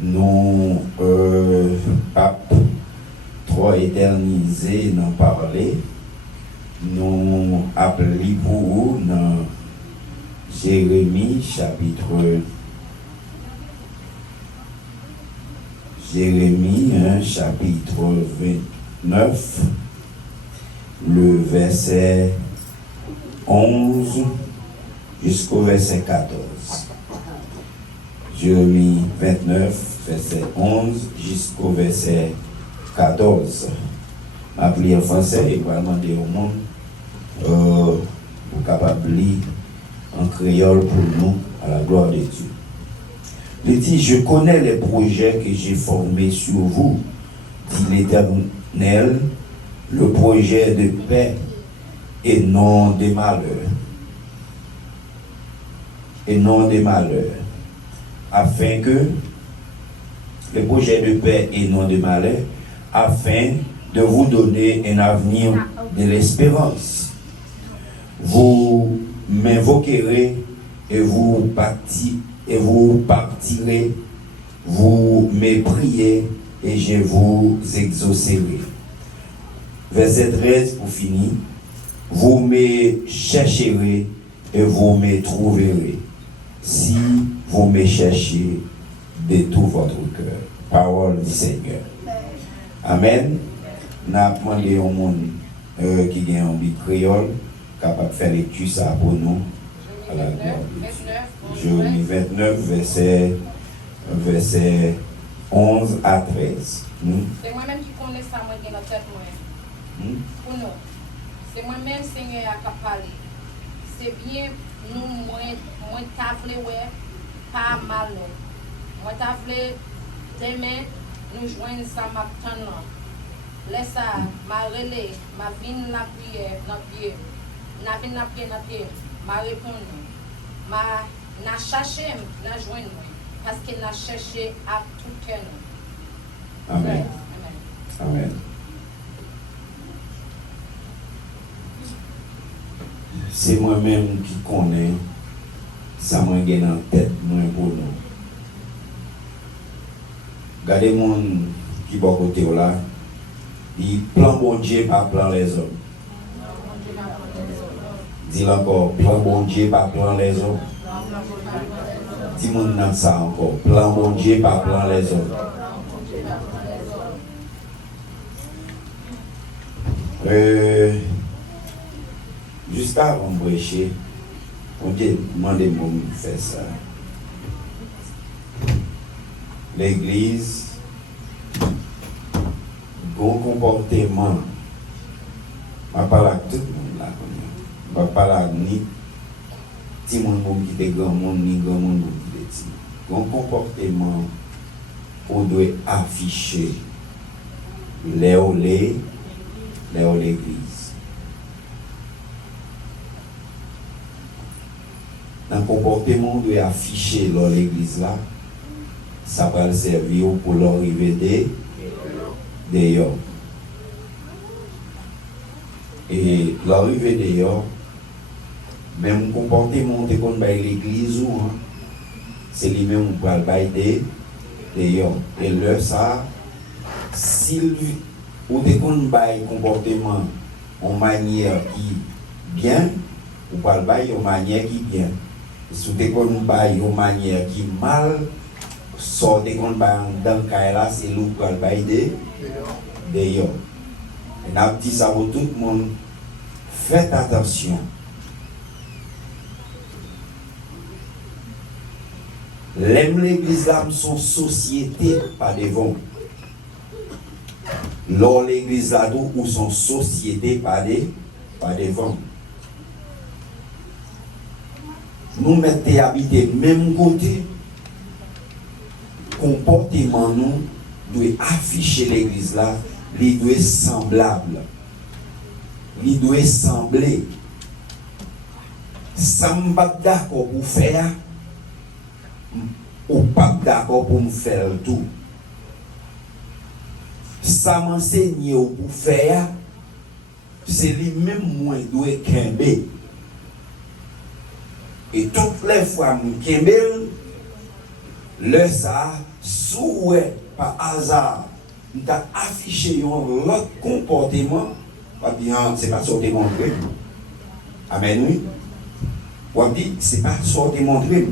Nous pas trop éternisé d'en parler. Nous appelons pour vous dans Jérémie chapitre Jérémie, chapitre 29, le verset 11 jusqu'au verset 14. Jérémie 29, verset 11 jusqu'au verset 14. Ma prière en français et va demander au monde pour capable lire en créole pour nous à la gloire de Dieu. Il dit, je connais les projets que j'ai formés sur vous, dit l'Éternel, le projet de paix et non de malheur. Et non de malheur. Afin que, le projet de paix et non de malheur, afin de vous donner un avenir de l'espérance. Vous m'invoquerez et vous partirez, vous me priez et je vous exaucerai. Verset 13 pour finir. Vous me chercherez et vous me trouverez, si vous me cherchez de tout votre cœur. Parole du Seigneur. Amen. Nous avons demandé au monde qui a un bit créole, capable de faire lecture ça pour nous. À la gloire de Dieu. Jérémie 29, verset 11 à 13. C'est moi-même qui connais ça, moi, dans la tête, moi. Pour nous. C'est moi-même, Seigneur, qui a parlé. C'est bien, nous, moi, t'afflé, ouais, pas mal. Moi, t'afflé, demain, nous joignons ça, ma tonne. Laisse ça, ma relais, ma vie, la prière, dans pied. Ma vie, la prière, dans pied. Ma réponse. n'a cherché, n'a joint nous. Parce qu'il n'a cherché à tout cœur. Amen. Amen. C'est moi-même qui connais ça m'a gagné en tête moi pour nous. Regardez mon qui va côté là, il plan bon Dieu pas plan les hommes. Dis encore, plan bon Dieu pas plan les hommes. Dis mon dans ça encore, plan bon Dieu pas plan les hommes. Juste avant de prêcher, on dit demandez-moi de faire ça. L'église, bon comportement, je ne parle pas tout le monde là. Je ne parle pas ni petit monde qui est grand monde, ni grand monde qui est petit. Bon comportement, on doit afficher l'église. Dans le comportement, on doit afficher l'église là. Ça va servir pour l'arrivée d'ailleurs. Et l'arrivée d'ailleurs, même comportement de qu'on va l'église ou c'est lui-même qui va le bailler d'ailleurs. Et là ça, s'il ou de qu'on baille comportement en manière qui bien, ou pas le bailler en manière qui bien. Si de qu'on baille en manière qui mal, soit de qu'on baille dans le cas là, c'est lui qui va le bailler d'ailleurs. Et n'a dit ça pour tout le monde. Faites attention. L'église là, son société, pas devant. Lors l'église là, ou son société, pas devant. Nous mettons habiter même côté. Comportement nous doit afficher l'église là, il doit être semblable. Il doit sembler. Ça ne pas d'accord pour faire, ou pas d'accord pour me faire tout. Ça m'enseigne pour faire, c'est lui-même moi qui doit kembe. Et toutes les fois que je kembe, le ça, souhait par hasard, nous avons affiché un autre comportement. C'est pas ça que montré. Amen, oui. On dit, c'est pas ça que montré.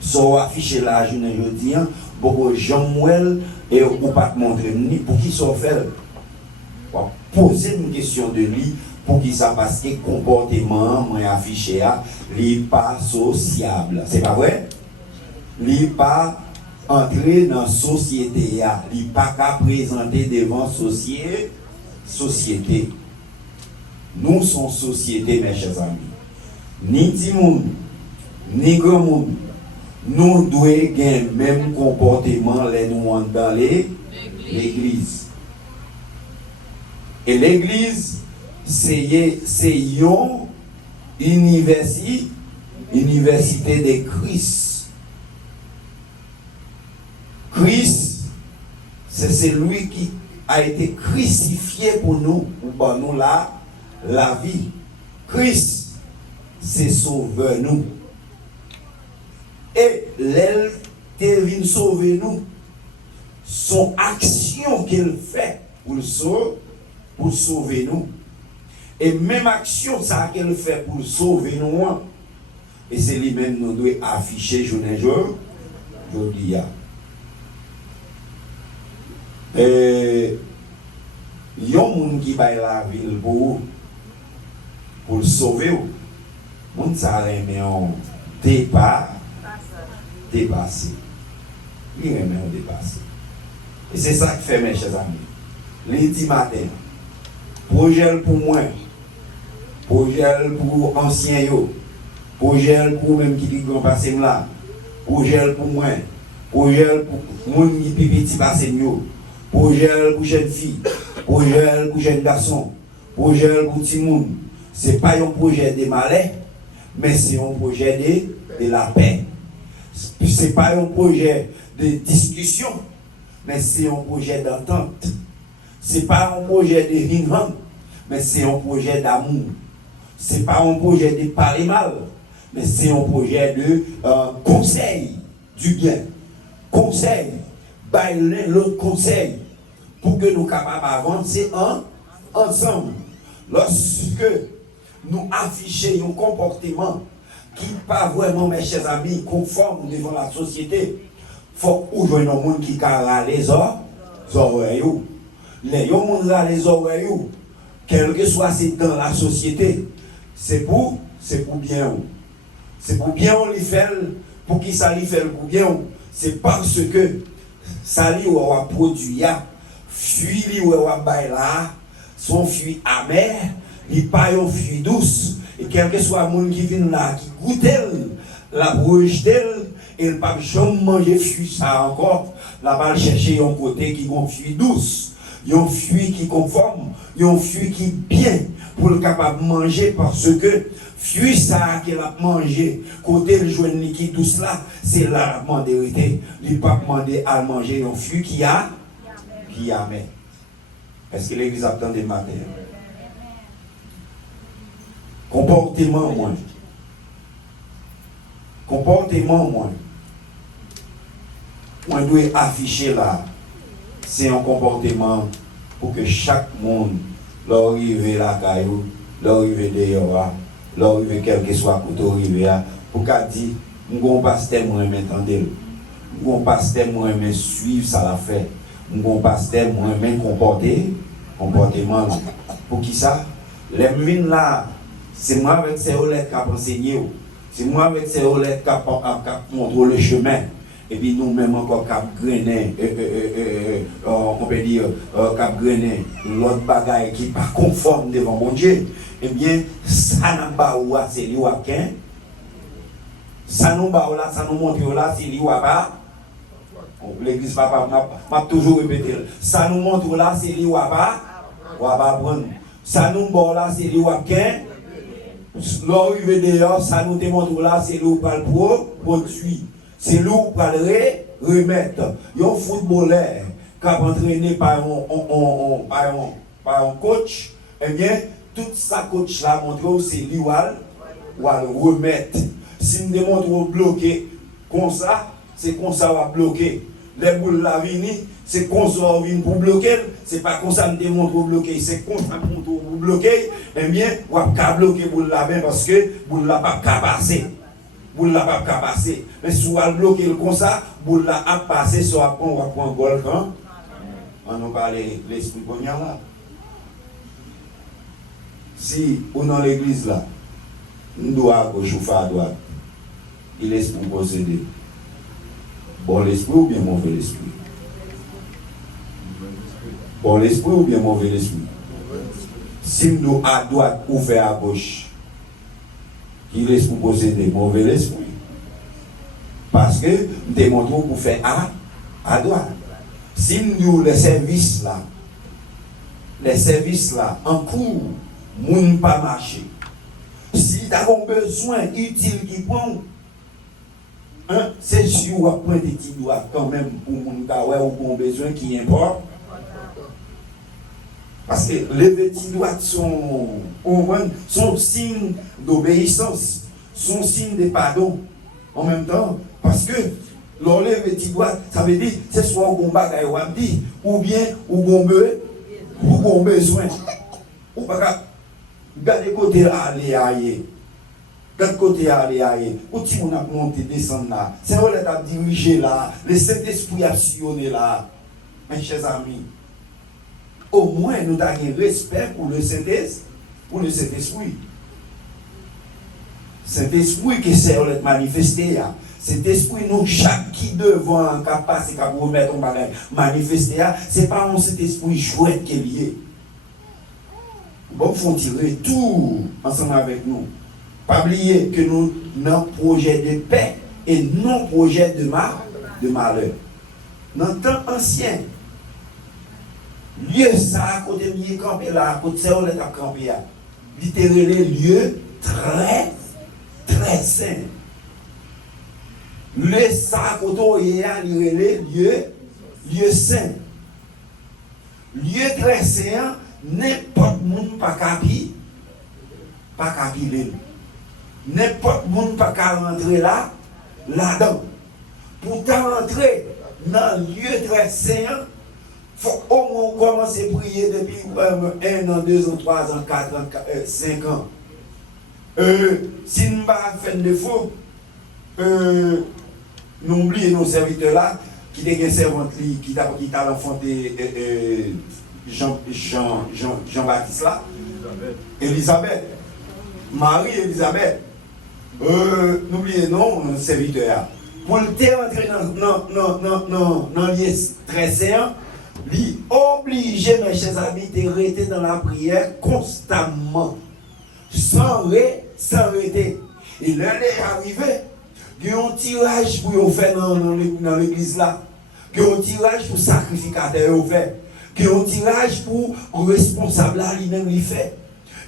So affiché là, je ne dis pas, beaucoup Jean-Mouel et ou pas montrer ni pour qui soit fait. On poser une question de lui pour qu'il ça parce que comportement moi affiché là, n'est pas sociable. C'est pas vrai? N'est pas entrer dans la société là, n'est pas qu'à présenter devant société. Nous sommes société, mes chers amis. Ni petit monde, ni grand monde. Nous devons avoir le même comportement les nous dans l'église. Et l'église, c'est une université de Christ. Christ, c'est celui qui a été crucifié pour nous, pour nous la vie. Christ, c'est sauveur nous. Et l'elle vient sauver nous. Son action qu'il fait pour sauver nous. Et même action ça qu'elle fait pour sauver nous. Et c'est lui-même nous doit afficher jour et jour. Je dis. Et il y a un monde qui va la ville pour le sauver. Le monde ça remet un départ. Dépassé. Il remet un dépassé. Et c'est ça que fait mes chers amis. Lundi matin, projet pour moi, projet pour anciens, projet pour même qui dit qu'on passe là, projet pour moi, projet pour mon qui petit passe mieux, projet pour jeune fille, projet pour jeune garçon, projet pour petit monde. Ce n'est pas un projet de malais, mais c'est un projet de la paix. Ce n'est pas un projet de discussion, mais c'est un projet d'entente. Ce n'est pas un projet de ring-hang, mais c'est un projet d'amour. Ce n'est pas un projet de parler mal, mais c'est un projet de conseil du bien. Conseil, bailler l'autre conseil pour que nous capables d'avancer ensemble. Lorsque nous affichons un comportement qui n'est pas vraiment, mes chers amis, conforme devant la société, il faut que nous ayons un monde qui a les oreilles. Les gens qui ont les oreilles, quel que soit c'est dans la société, c'est pour bien. C'est pour bien on les fait, pour qui ça les fait pour bien. C'est parce que ça lui a produit, fruit lui a baila, son fruit amer, il pas un fruit douce. Et quel que soit le monde qui vient là, qui goûte la bouche d'elle, il ne peut pas manger fruit ça encore, là va chercher un côté qui a un fruit douce, un fruit qui conforme, un fruit qui bien pour le capable de manger parce que fruit ça qu'il a mangé, côté le joint liquide douce là, c'est là demander il pas demander à manger un fruit qui a amer. Est-ce que l'église attend des matins? Comportement moins. Comportement moins. On doit afficher là. C'est un comportement pour que chaque monde, l'arriver la caillou, l'arriver dehors, l'arriver quel que soit pour t'arriver, pour qu'elle dise, mon pasteur moi m'entendez, mon pasteur moi me suivre ça la fait, mon pasteur moi me comportement. Pour qui ça? Les mines là, c'est moi avec ces oreilles qui a enseigné, c'est moi avec ces oreilles qui a montré le chemin. Et puis nous-mêmes encore cap grener, on peut dire cap grener l'autre bagaille qui n'est pas conforme devant mon Dieu. Eh bien, ça n'a pas ou c'est lui ou qu'un. Ça nous bat là, ça nous montre là, c'est lui ou pas. L'église papa m'a toujours répété. Ça nous montre là, c'est lui ou pas. Ou pas prendre. Ça nous bat là, c'est lui ou qu'un. L'arrivée d'ailleurs, ça nous montre là, c'est lui ou pas le produit. C'est lui qui va le remettre. Il y a un footballeur qui a entraîné par un coach. Eh bien, toute sa coach là montre c'est lui qui va le remettre. Si nous démontrons bloquer comme ça, c'est comme ça va bloquer. Les boules là viennent, c'est comme ça va venir pour bloquer. C'est pas comme ça nous démontrons bloquer, c'est comme ça pour bloquer. Eh bien, on va bloquer boule là même parce que boule là pas passer. Boule là pas passer. Mais si on va bloquer comme ça, boule là a passé, soit on va prendre gol quand on nous parle l'esprit qu'on y a là. Si on est dans l'église là, on doit à gauche ou à droite, il est l'esprit possédé. Bon l'esprit ou bien mauvais l'esprit? Bon l'esprit ou bien mauvais l'esprit? Si nous à droite ou fait à gauche, il est pour posséder mauvais l'esprit. Parce que nous démontrons pour faire à droite. Si nous les services là, en cours, nous pas marcher. Si nous avons besoin utile qui prend, c'est sûr qu'on va prendre des petits doigts quand même pour nous ou pour besoin qui importe. Parce que les petits doigts sont signes d'obéissance, sont signes de pardon en même temps. Parce que les petits doigts, ça veut dire c'est soit au combat ou bien au besoin. Ou pas garder côté aller ailleurs. Garde côté aller ailleurs. Où tu on a monté descendre là. C'est où l'État dirigé là. Le Saint-Esprit a sillonné là. Mes chers amis. Au moins nous avons respect pour le Saint-Esprit. Saint-Esprit qui sert à manifester. Saint-Esprit, nous, chaque qui devant capacité à remettre en bagage manifester, ce n'est pas un Saint-Esprit chouette qui est lié. Bon, il faut tirer tout ensemble avec nous. Pas oublier que nous avons un projet de paix et non projet de malheur. Dans le temps ancien, lieu ça, à côté de lieu campé là, à côté de ça, on est campé là. Littéralement, lieu très, très sain. Le ça côté lieu saint. Lieu très saint, n'importe monde pas capi n'importe monde pas rentrer là-dedans. Pour rentrer dans le lieu très saint, faut au moins commencer à prier depuis 1 an, 2 ans, 3 ans, 4 ans, 5 ans. Si nous ne faisons pas de faux, nous oublions nos serviteurs là, qui est un servant qui t'a enfanté Jean-Baptiste là, Elisabeth, Marie-Elisabeth. N'oubliez non, serviteur. Pour le rentrer dans le lieu très saint, il obligé, mes chers amis, de rester dans la prière constamment, sans arrêter. Et là, il est arrivé, il y a un tirage pour faire dans l'église là, il y a un tirage pour sacrificateur faire, il y a un tirage pour responsable là, lui-même il fait.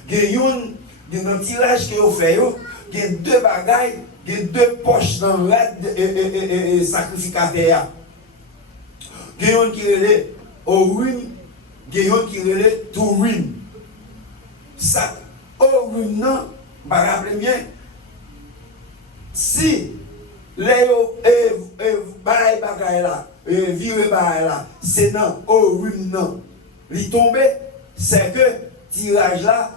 Il y a un tirage qu'il fait, il y a 2 bagailles, il y a 2 poches dans l'aide sacrificateur. Il y a un qui est Urim, il y a un qui est Turim. Ça, Urim, non, je me rappelle bien, si les bagailles là, viré là, c'est non, Urim, non, il tombe, c'est que tirage là,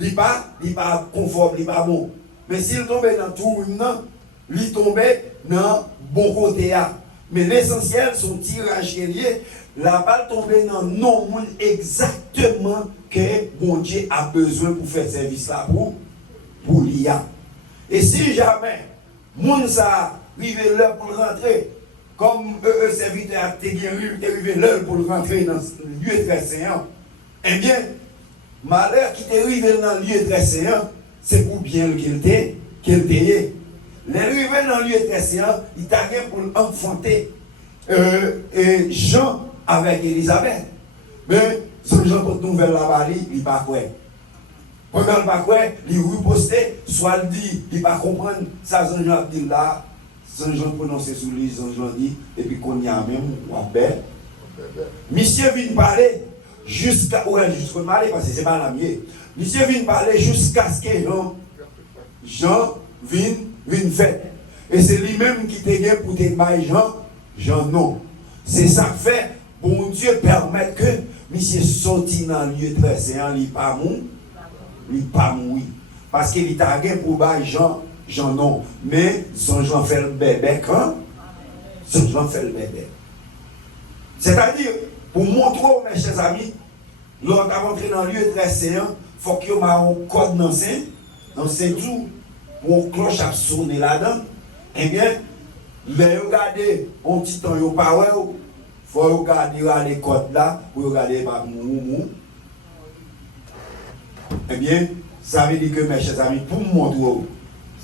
il n'est pas conforme, il n'est pas bon. Mais s'il tombe dans Turim, non, il tombe dans bon côté. Mais l'essentiel, son tirage qui est lié, la balle tombe dans non monde exactement que bon Dieu a besoin pour faire service là pour l'IA. Et si jamais monde ça arrive l'heure pour rentrer, comme serviteur arrivé l'heure pour rentrer dans le lieu très saint, eh bien, malheur qui est arrivé dans le lieu très saint, c'est pour bien qu'il t'ait. L'arrivée dans le lieu très saint, il t'a pour enfanter Jean avec Elisabeth. Mais ce Jean pour nouvelle là-bas, il n'est pas quoi. Pendant le pas quoi, il ripostait, soit il dit, il ne va pas comprendre, ça Jean a dit là, Jean prononcé sur lui, Jean dit, et puis qu'on y a même, on belle. Monsieur vient parler jusqu'à parler, parce que c'est pas la mienne. Monsieur vient parler jusqu'à ce que Jean vienne faire. Et c'est lui-même qui te gagne pour te bailler Jean non. C'est ça que fait, bon Dieu permet que monsieur sorti dans le lieu très saint, il pas mourir. Parce qu'il t'a gagné pour bailler Jean non. Mais son Jean fait le bébé quand son Jean fait le bébé. C'est-à-dire, pour montrer, mes chers amis, lorsqu'on va entrer dans le lieu très saint, il faut qu'il y ait un code dans ce jour, pour une cloche à sonner là-dedans. Eh bien, regardez, un petit temps, il faut regarder les codes là, pour regarder mou. Eh bien, ça veut dire que, mes chers amis, pour montrer,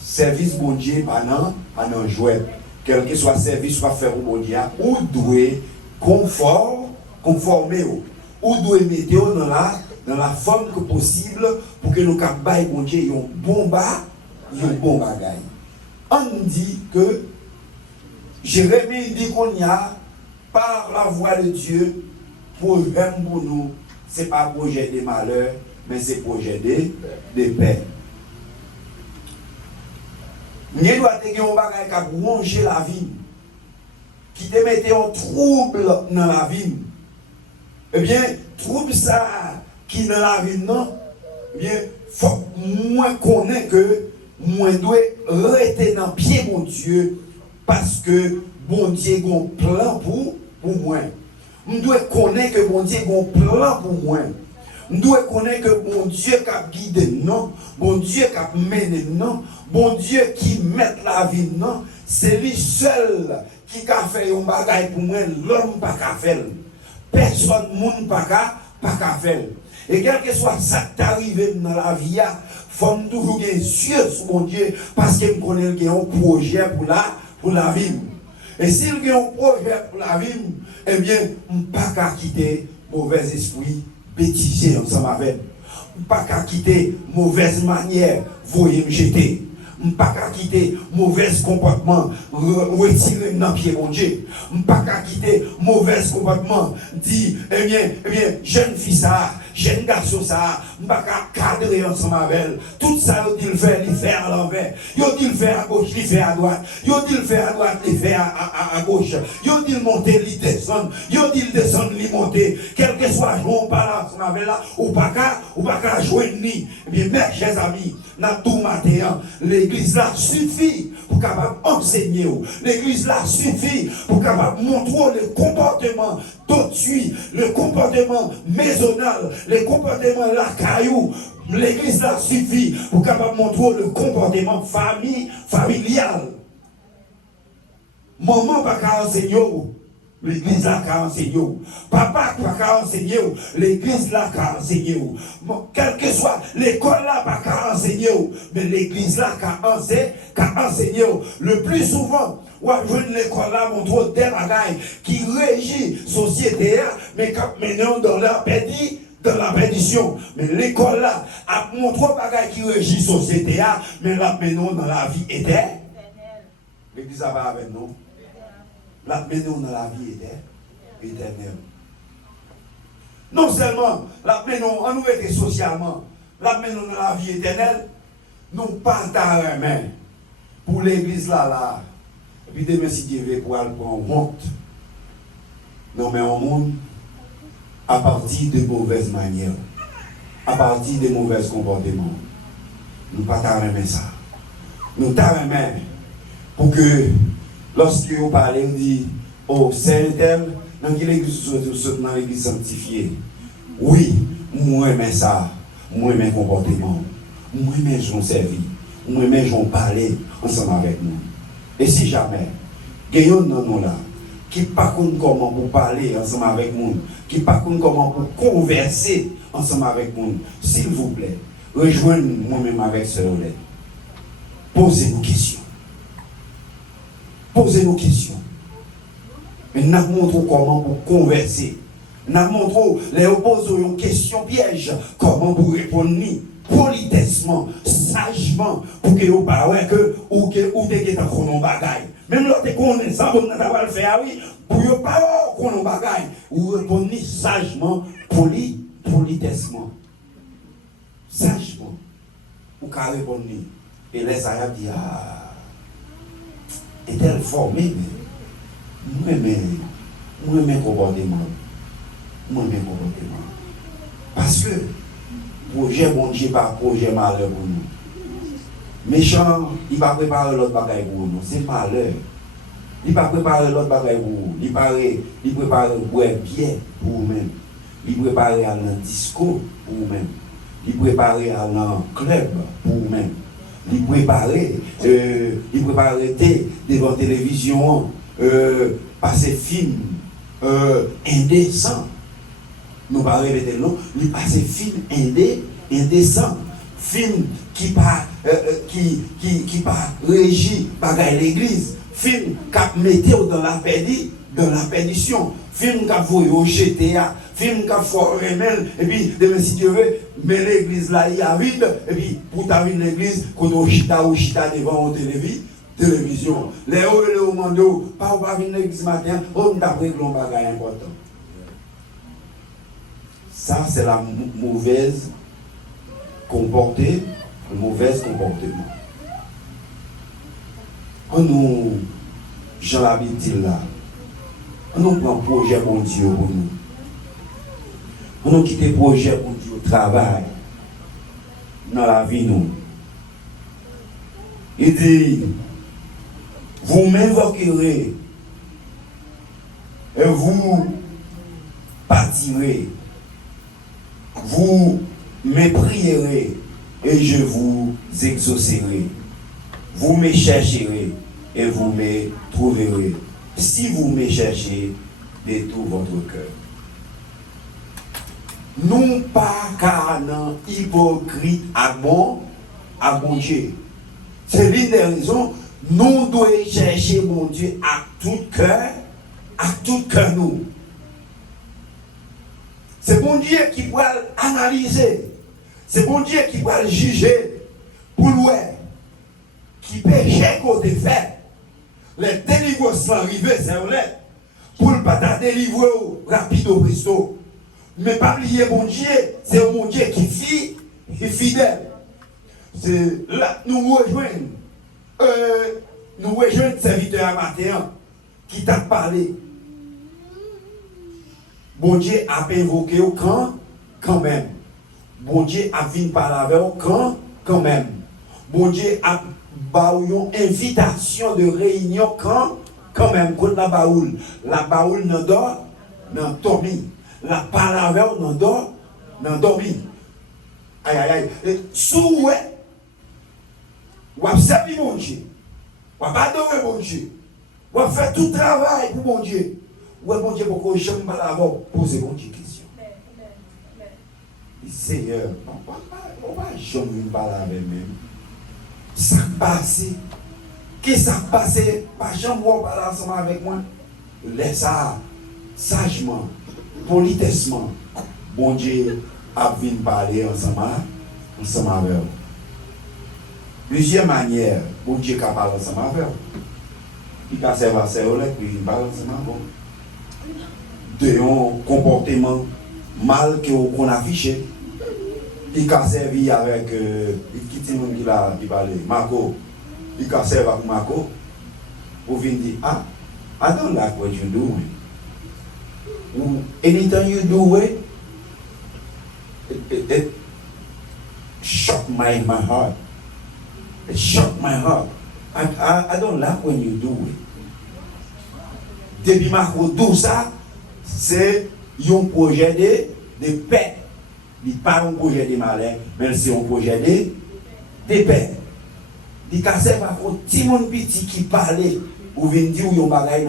service bon Dieu, pas non jouet. Quel que soit le service, soit fait pour bon Dieu, ou doit conformer, ou doit mettre dans la forme que possible pour que nous capables bon Dieu un bon bagage. On dit que Jérémie dit qu'on y a par la voix de Dieu pour nous, ce n'est pas projet de malheur, mais c'est projet de paix. Nous devons avoir un bagage qui a rongé la vie, qui te mettait en trouble dans la vie. Eh bien, trouble ça qui dans la vie, non, eh bien, il faut moins connaître que moi dois rester dans le pied mon Dieu parce que bon Dieu a un plan pour moi. Je dois connaître que bon Dieu a un plan pour moi. Je dois connaître que bon Dieu qui a guidé non, bon Dieu qui a mené non, bon Dieu qui met la vie non, c'est lui seul qui a fait un bagage pour moi, l'homme pas qu'à faire. Personne monde pas qu'à faire. Et quel que soit ça qui t'arrive dans la vie, il faut toujours avoir les yeux sur mon Dieu parce qu'il connaît qu'il y a un projet pour la vie. Et s'il y a un projet pour la vie, eh bien, on ne peut pas quitter mauvais esprit, bêtiser ensemble avec. On ne peut pas quitter mauvaise manière, voyez me jeter. Pas qu'à quitter mauvais comportement, retirer dans pied mon Dieu. Pas qu'à quitter mauvais comportement, dit, eh bien, jeune fille ça, jeune garçon ça, pas qu'à cadrer ensemble avec elle. Tout ça, il dit le faire, il fait à l'envers. Il dit le faire à gauche, il fait à droite. Il dit le faire à droite, il fait à gauche. Il dit le monter, il descend. Il dit le descendre, il monter. Quel que soit on parle ensemble avec là, ou pas qu'à jouer ni. Eh bien, mes chers amis, dans tout matin, l'église là suffit pour capable enseigner. L'église là suffit pour capable montrer le comportement d'autrui, le comportement maisonnal, le comportement lacaillou. L'église là suffit pour capable montrer le comportement familial. Maman pas qu'à enseigner. L'église là qu'a enseigné. Papa qu'a enseigné. L'église là qu'a enseigné. Quel que soit l'école là pas qu'a enseigné. Mais l'église là qu'a enseigné. Le plus souvent, ou à jouer l'école là montre des bagailles qui régit société, mais quand maintenant dans la perdition. Mais l'école là a montré des bagailles qui régit société, mais là maintenant dans la vie éternelle. L'église là va avec nous. La menons dans la vie éternelle. Non seulement la menons en nous aider socialement, la menons dans la vie éternelle, nous partons la main pour l'église là. Et puis demain si Dieu veut pour aller prendre honte. Non mais au monde, à partir de mauvaises manières, à partir de mauvais comportements, nous partons la main ça. Nous partons la main pour que lorsque vous parlez, vous dites, oh, c'est un tel, dans l'église, dans l'église sanctifiée. Oui, moi j'aime ça, moi j'aime comportement, moi j'aime servir, moi j'aime parler ensemble avec nous. Et si jamais, gagnons nous là, qui ne pas comment pour parler ensemble avec nous, qui ne pas comment pour converser ensemble avec nous, s'il vous plaît, rejoignez moi-même avec ce relais. Posez-nous questions. Posez-nous questions. Mais nous montrons comment pour converser. Nous montrons les opposants une question piège. Comment pour répondre politessement, sagement, pour que vous parlez que ou que en chrono bagaille. Même l'autre connaît ça, vous n'avez pas le faire, oui, pour que vous parlez chrono bagaille. Vous répondez sagement, politessement. Sagement. Vous pouvez répondre. Et les Arabes disent, est-elle formée? Moi-même comportement. Parce que projet bon Dieu pas projet malheur pour nous. Méchant, il va préparer l'autre bagaille pour nous. C'est malheur. Il va préparer l'autre bagaille pour nous. Il prépare boire bien pour vous-même. Il prépare aller dans le disco pour vous-même. Il prépare aller dans le club pour vous-même. Il prépare devant la télévision, passer film indécent. Nous parlons de l'eau, il passe film indécent. Film qui pas régi par l'église. Film qui mettait dans la perdition. Film qui voyait au GTA. Film qui fait remel. Et puis, si Dieu veut, mais l'église là, il y a vide. Et puis, pour t'amener l'église, quand on chita devant la télévision. Les hauts et les hauts mando, pas venir l'église matin, on t'a pris un bagage important. Ça, c'est la mauvaise comportement. On nous, Jean l'habite dit là, on nous prend projet pour Dieu pour nous. On nous quitte le projet pour Dieu au travail, dans la vie nous. Il dit, vous m'invoquerez et vous partirez. Vous me prierez et je vous exaucerai. Vous me chercherez et vous me trouverez. Si vous me cherchez de tout votre cœur. Non pas car non hypocrite à bon Dieu. C'est l'une des raisons. Nous devons chercher mon Dieu à tout cœur nous. C'est bon Dieu qui va analyser. C'est bon Dieu qui va juger pour louer. côté fait. Les délivrances sont arrivées, c'est vrai. Pour ne pas délivrer rapide au presto. Mais pas oublier mon Dieu, c'est mon Dieu qui est fidèle. C'est là nous rejoignons. Nous rejoignons le serviteur à matin qui t'a parlé. Bon Dieu a invoqué au quand même. Bon Dieu a venu parler avec quand même. Bon Dieu a une invitation de réunion quand même. Quand la baoule n'en dort, n'en dormi. La parole n'en dormi. Aïe aïe aïe. Sous ou observer mon Dieu. Ou adorer mon Dieu. Ou faire tout travail pour mon Dieu. Ou mon Dieu pour que je ne pas l'avoir poser mon Dieu question. Seigneur, on va jamais parler avec même. Ça passe. Qu'est-ce qui s'est passé? Pas jamais parler ensemble avec moi. Laisse ça sagement, politessement. Bon Dieu a venu parler ensemble avec vous. Plusieurs manières, bon Dieu a parlé ensemble avec vous. Il a servi à ses relèves, puis il parle ensemble avec vous. De un comportement mal qu'on affiche. Il a servi avec qui parlait, Marco. Il a servi avec Marco pour venir dire, ah, I don't like what you're doing. Anytime you do it shocked my heart. It shocked my heart. I don't like when you do it. Depuis Marco tout ça, c'est un projet de paix. Il n'est pas un projet de malheur, mais c'est un projet de paix. Il y a un petit monde petit qui parlait, ou vient dire qu'il y a un bagage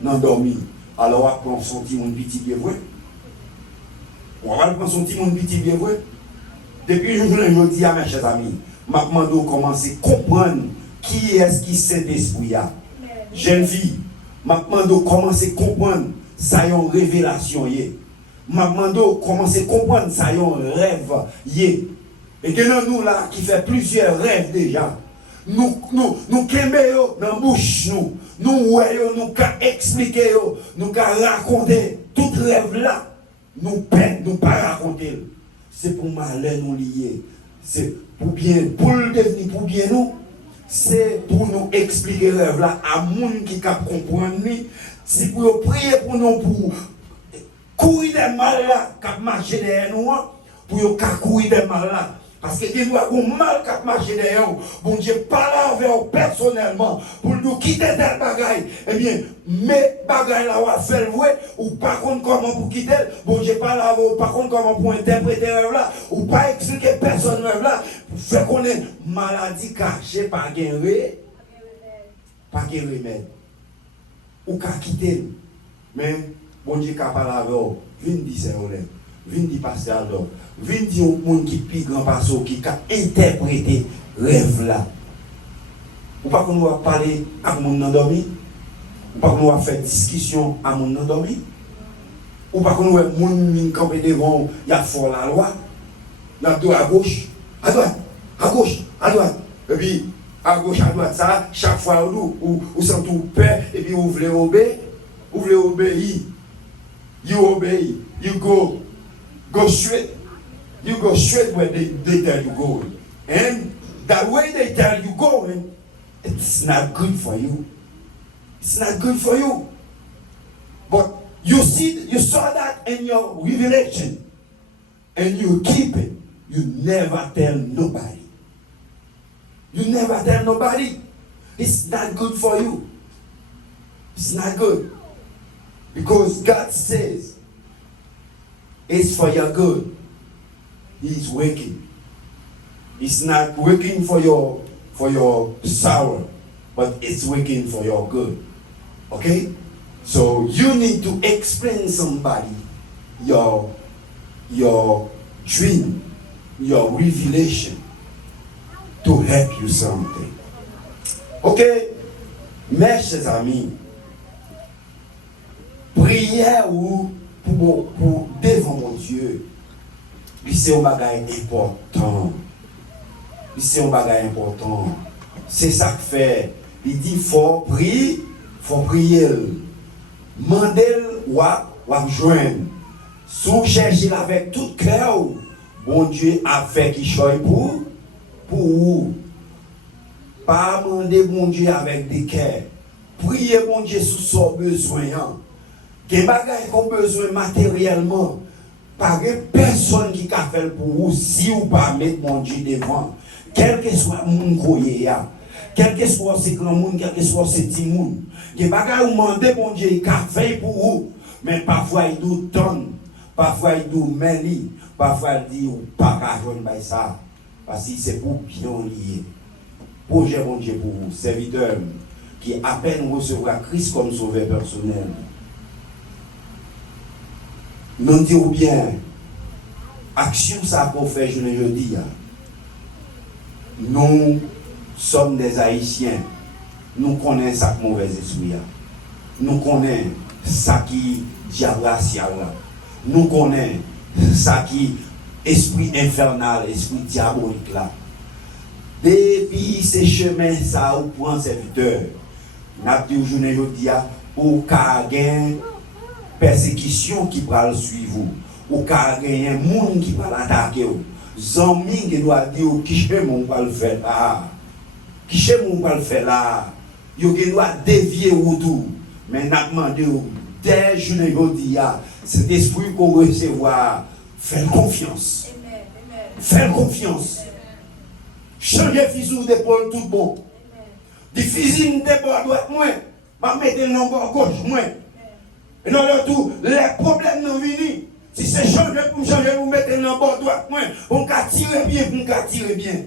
dans dormi. Alors on va prendre son petit monde petit bien vrai. On va prendre son petit monde petit bien vrai. Depuis que je dis à mes chers amis, je demande commencer à comprendre qui est-ce qui Saint-Esprit a. Jeune fille, je demande commencer à comprendre ça y a une révélation. Je demande commencer à comprendre ça y a un rêve. Et que nous là qui fait plusieurs rêves déjà. Nous kembe dans la bouche nous voyons, nous expliquer, nous raconter tout rêve là, nous peine, nous pas raconter. C'est pour malheur nous lier. C'est pour bien, pour le devenir, pour bien nous. C'est pour nous expliquer le rêve là à monde qui cap comprendre. C'est pour prier pour nous, pour courir des mal là, cap marcher derrière nous, pour courir des mal là. Parce qu'il doit avoir mal qui marche derrière vous. Bon Dieu, parle avec vous personnellement pour nous quitter tel bagaille. Eh bien, mais bagaille là, on va faire le ou par contre comment pour quitter. Bon Dieu, parle avec vous, par contre comment pour interpréter le rêve là, ou pas expliquer personne le rêve là. Fait qu'on est maladie cachée par guérir, pas guérir remède. Ou qu'à quitter. Mais bon Dieu, quand parle avec vous, viens dire c'est relève. Viens dire pasteur alors. Viens dire au monde qui est grand pasteur qui a interprété rêve là. Ou pas qu'on va parler à mon endormi. Ou pas qu'on va faire discussion à mon endormi. Ou pas qu'on va mon camper devant, il y a fort la loi. La dos à gauche, à droite, à gauche, à droite. Et puis à gauche, à droite, ça, chaque fois où sent tout peur, et puis vous voulez obéir. Vous voulez obéir. You obey. You go straight. You go straight where they tell you going. And that way they tell you going, it's not good for you. It's not good for you. But you saw that in your revelation. And you keep it. You never tell nobody. You never tell nobody. It's not good for you. It's not good. Because God says, it's for your good. He's working. It's not working for your sorrow, but it's working for your good. Okay? So you need to explain somebody your dream, your revelation to help you something. Okay? Mes chers amis, prière ou pour devant mon Dieu. C'est un bagage important. C'est un bagage important. c'est ça que fait. Il dit faut prier. Mandel ou joindre. Si vous cherchez avec tout cœur, bon Dieu a fait qu'il choisit pour vous. Pas demander bon Dieu avec des cœurs. Priez bon Dieu sous son besoin. Des bagages qu'on a besoin matériellement. Pas personne qui a fait pour vous si vous ne pas mettre mon Dieu devant. Quel que soit le monde qui est, quel que soit ce grand monde, quel que soit ce petit monde. Des bagages où demandez mon Dieu qui a fait pour vous. Mais parfois il nous donne, parfois il nous mêle, parfois il dit pas qu'à joindre ça. Parce que c'est pour bien lier. Projet mon Dieu pour vous, serviteur qui à peine recevra Christ comme sauveur personnel. Nous disons bien, action ça qu'on fait jeudi. Nous sommes des Haïtiens. Nous connaissons ça mauvais esprit. Nous connaissons ça qui diable racial. Nous connaissons ça qui esprit infernal, esprit diabolique là. Depuis ces chemins ça ou pour un serviteur, n'a dit aujourd'hui ou qu'a gain persécution qui va le suivre ou qu'a gain un monde qui va l'attaquer. Zami qui doit dire qui chez mon va le faire là. Qui chez mon va le faire là. Yo qui doit dévier autour. Mais n'a demandé dès aujourd'hui cet esprit qu'on recevoir, faire confiance. Faire confiance. Changer fusil d'épaule tout bon. Des fusils d'épaule à droite moins, ma mettre dans bord gauche moins. Et non le tout, les problèmes non venus. Si c'est changer pour me changer, vous mettez dans bord droite moins, on va tirer bien, on va tirer bien.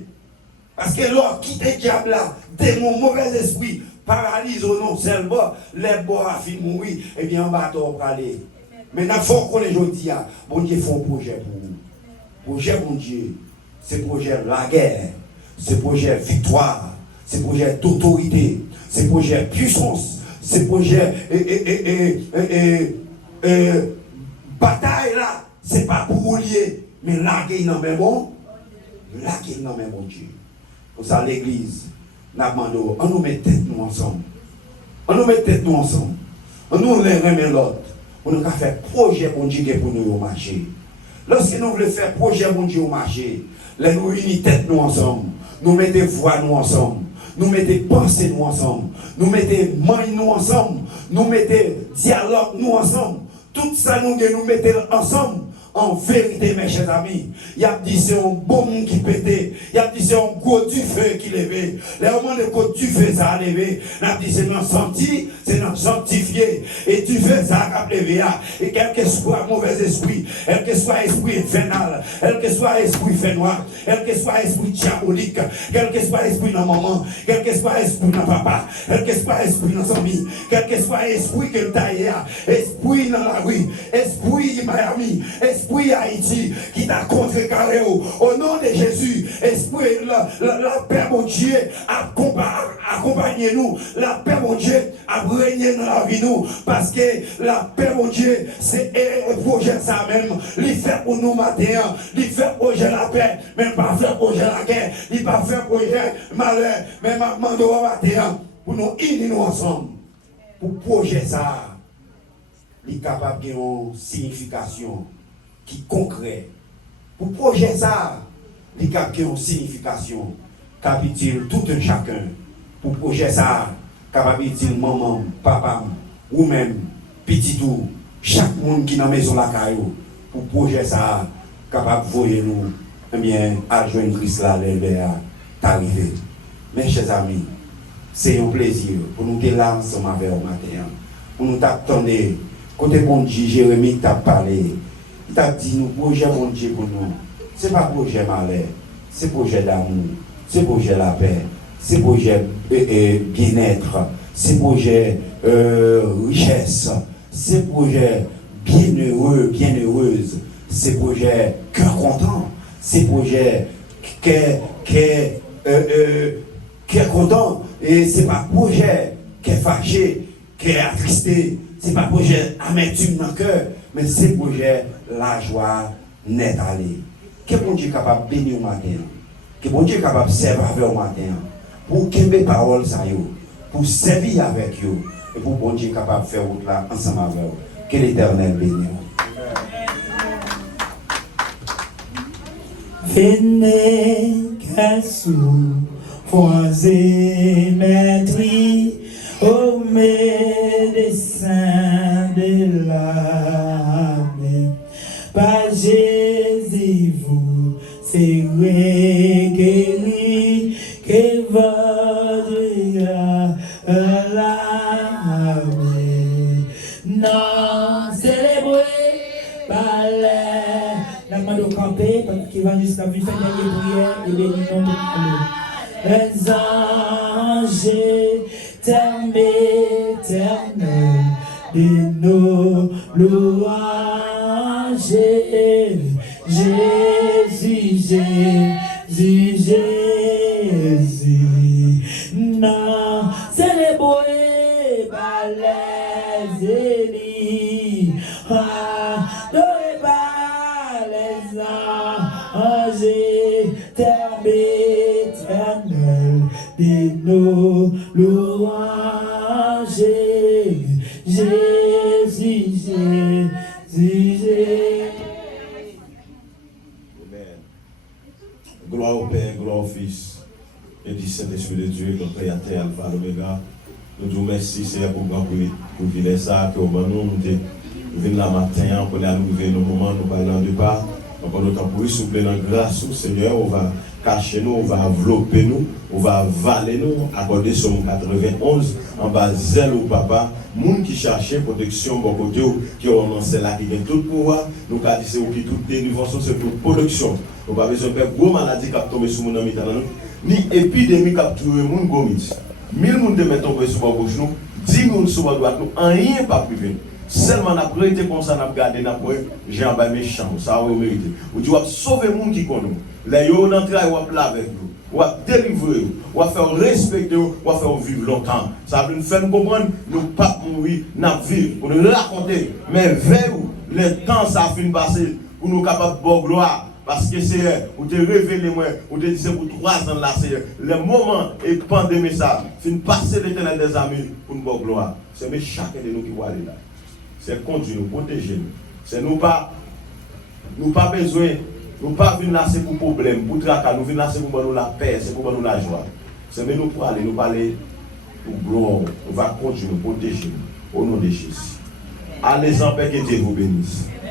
Parce que l'or quitte le diable là, démon mauvais esprit, paralyse au nom seulement, les bords à fin mourir, et bien on va pour aller. Maintenant, il faut qu'on les aujourd'hui, bon Dieu fait un projet pour vous. Projet bon Dieu, c'est projet la guerre. C'est projet victoire, c'est projet d'autorité, c'est projet puissance, c'est projet bataille là, c'est pas pour vous lier, mais la guerre non mais bon, la guerre non mais bon Dieu. Pour ça l'église, on nous met tête nous ensemble, on nous met tête nous ensemble, on nous les remet l'autre, on nous fait projet bon Dieu pour nous au marché. Lorsque nous voulons faire projet bon Dieu au marché, là nous unissons tête nous ensemble. Nous mettons voix nous ensemble, nous mettons pensée nous ensemble, nous mettons main nous ensemble, nous mettons dialogue nous ensemble. Tout ça nous mettons ensemble. En vérité, mes chers amis, il y a dit c'est un bombe qui pétait, il y a dit c'est un gros du feu qui levait. Les moments de côte du feu ça a levé, il y a dit c'est non senti, c'est non sanctifié, et du feu ça a levé. Et quel que soit mauvais esprit, quel que soit esprit infernal, quel que soit esprit fait noir, quel que soit esprit diabolique, quel que soit esprit dans maman, quel que soit esprit dans papa, quel que soit esprit dans amis, quel que soit esprit que taille, esprit dans la rue, esprit Miami, esprit Haïti qui t'a contrecarré au nom de Jésus, esprit la paix mon Dieu accompagnez-nous, la paix mon Dieu a régné dans la vie nous, parce que la paix mon Dieu c'est un projet ça même, il fait pour nous matin, il fait projet la paix, mais pas faire projet la guerre, il pas faire projet malheur, mais maintenant au matin pour nous unir nous ensemble, pour projet ça, il est capable de une signification qui concret. Pour projet ça, il y a une signification capitule tout un chacun. Pour projet ça, capable de dire maman, papa, ou même petit tout, chaque monde qui est dans la maison la caillou. Pour projet ça, capable de voyer nous, eh bien, à joindre Christ là, t'arriver. Mes chers amis, c'est un plaisir pour nous être là ensemble avec vous matin. Pour nous t'attendre, côté bon Dieu, Jérémie t'a parlé. Il t'a dit, nous, projet mon Dieu pour nous. Ce n'est pas projet malheur, c'est projet d'amour, c'est projet la paix, c'est projet bien-être, c'est projet richesse, c'est projet bienheureux, bienheureuse, c'est projet cœur content, c'est projet qui est content, et c'est pas projet qui est fâché, qui est attristé, c'est pas projet amertume dans le cœur, mais c'est projet la joie n'est allée. Que bon Dieu est capable de bénir au matin. Que bon Dieu est capable de servir au matin. pour qu'aimer parole ça yo, pour servir avec eux et pour bon Dieu capable de faire route là ensemble avec eux. Que l'Éternel bénisse. Venez qu'à sous croiser maîtrise au médecin de l'âme. Par Jésus vous serez guéris, que votre l'âme. Non, célébrez par la main de camper, parce qu'il va juste la vie faire des prières et bénir nos noms. Les anges éternels de nos louanges. Jésus, Jésus, Jésus. Non, célébrez par les élis. Adorez par les anges éternels de nos louanges. Jésus, Jésus, Jésus. Amen. Gloire au Père, gloire au Fils, et du Saint-Esprit de Dieu, le Créateur, Alpha, l'Oméga. Nous vous remercions, Seigneur, pour le privilège ça, que nous venons là matin, pour aller arriver nos moments, nous parlons de pas. Donc, on entend pour souffler dans la grâce, Seigneur, on va cacher nous, on va envelopper nous, on va avaler nous, accorder Somme 91, en bas zèle au papa, monde qui cherchait protection, bon côté, qui ont lancé là, qui gagne tout pouvoir, nous, quand c'est qui toute délivrance, c'est pour protection. On va besoin de faire gros maladie qui a tombé sur mon ami, ni épidémie qui a tué mon gomit. 1000 personnes de mettre tombé sur ma gauche nous, 10 personnes sur ma droite nous, rien pas privé. Seulement, on a prêté comme ça, on a gardé, on a pris, j'ai un bain méchant, ça va mériter. Ou tu vas sauver les gens qui connaissent nous. Les gens d'entrée, ils vont plaire avec nous. On va délivrer, on va faire respecter, on va faire vivre longtemps. Ça va nous faire comprendre, nous ne pas mourir, nous vivre, pour nous raconter. Mais veillez, le temps, ça a fini de passer, pour nous capables de bonne gloire. Parce que c'est, vous te révélez moi, vous te dites pour 3 ans là, c'est le moment et pandémie ça, fin passer l'éternel des amis pour une bonne gloire. C'est mais chacun de nous qui va aller là. C'est conduire nous, protéger nous. C'est nous pas besoin, nous pas venir là c'est pour problème, pour tracas, nous venir là c'est pour nous la paix, c'est pour nous la joie. C'est mais nous pour aller, nous parler pour gloire, on va continuer nous protéger nous au nom de Jésus. Allez en paix, que Dieu vous bénisse.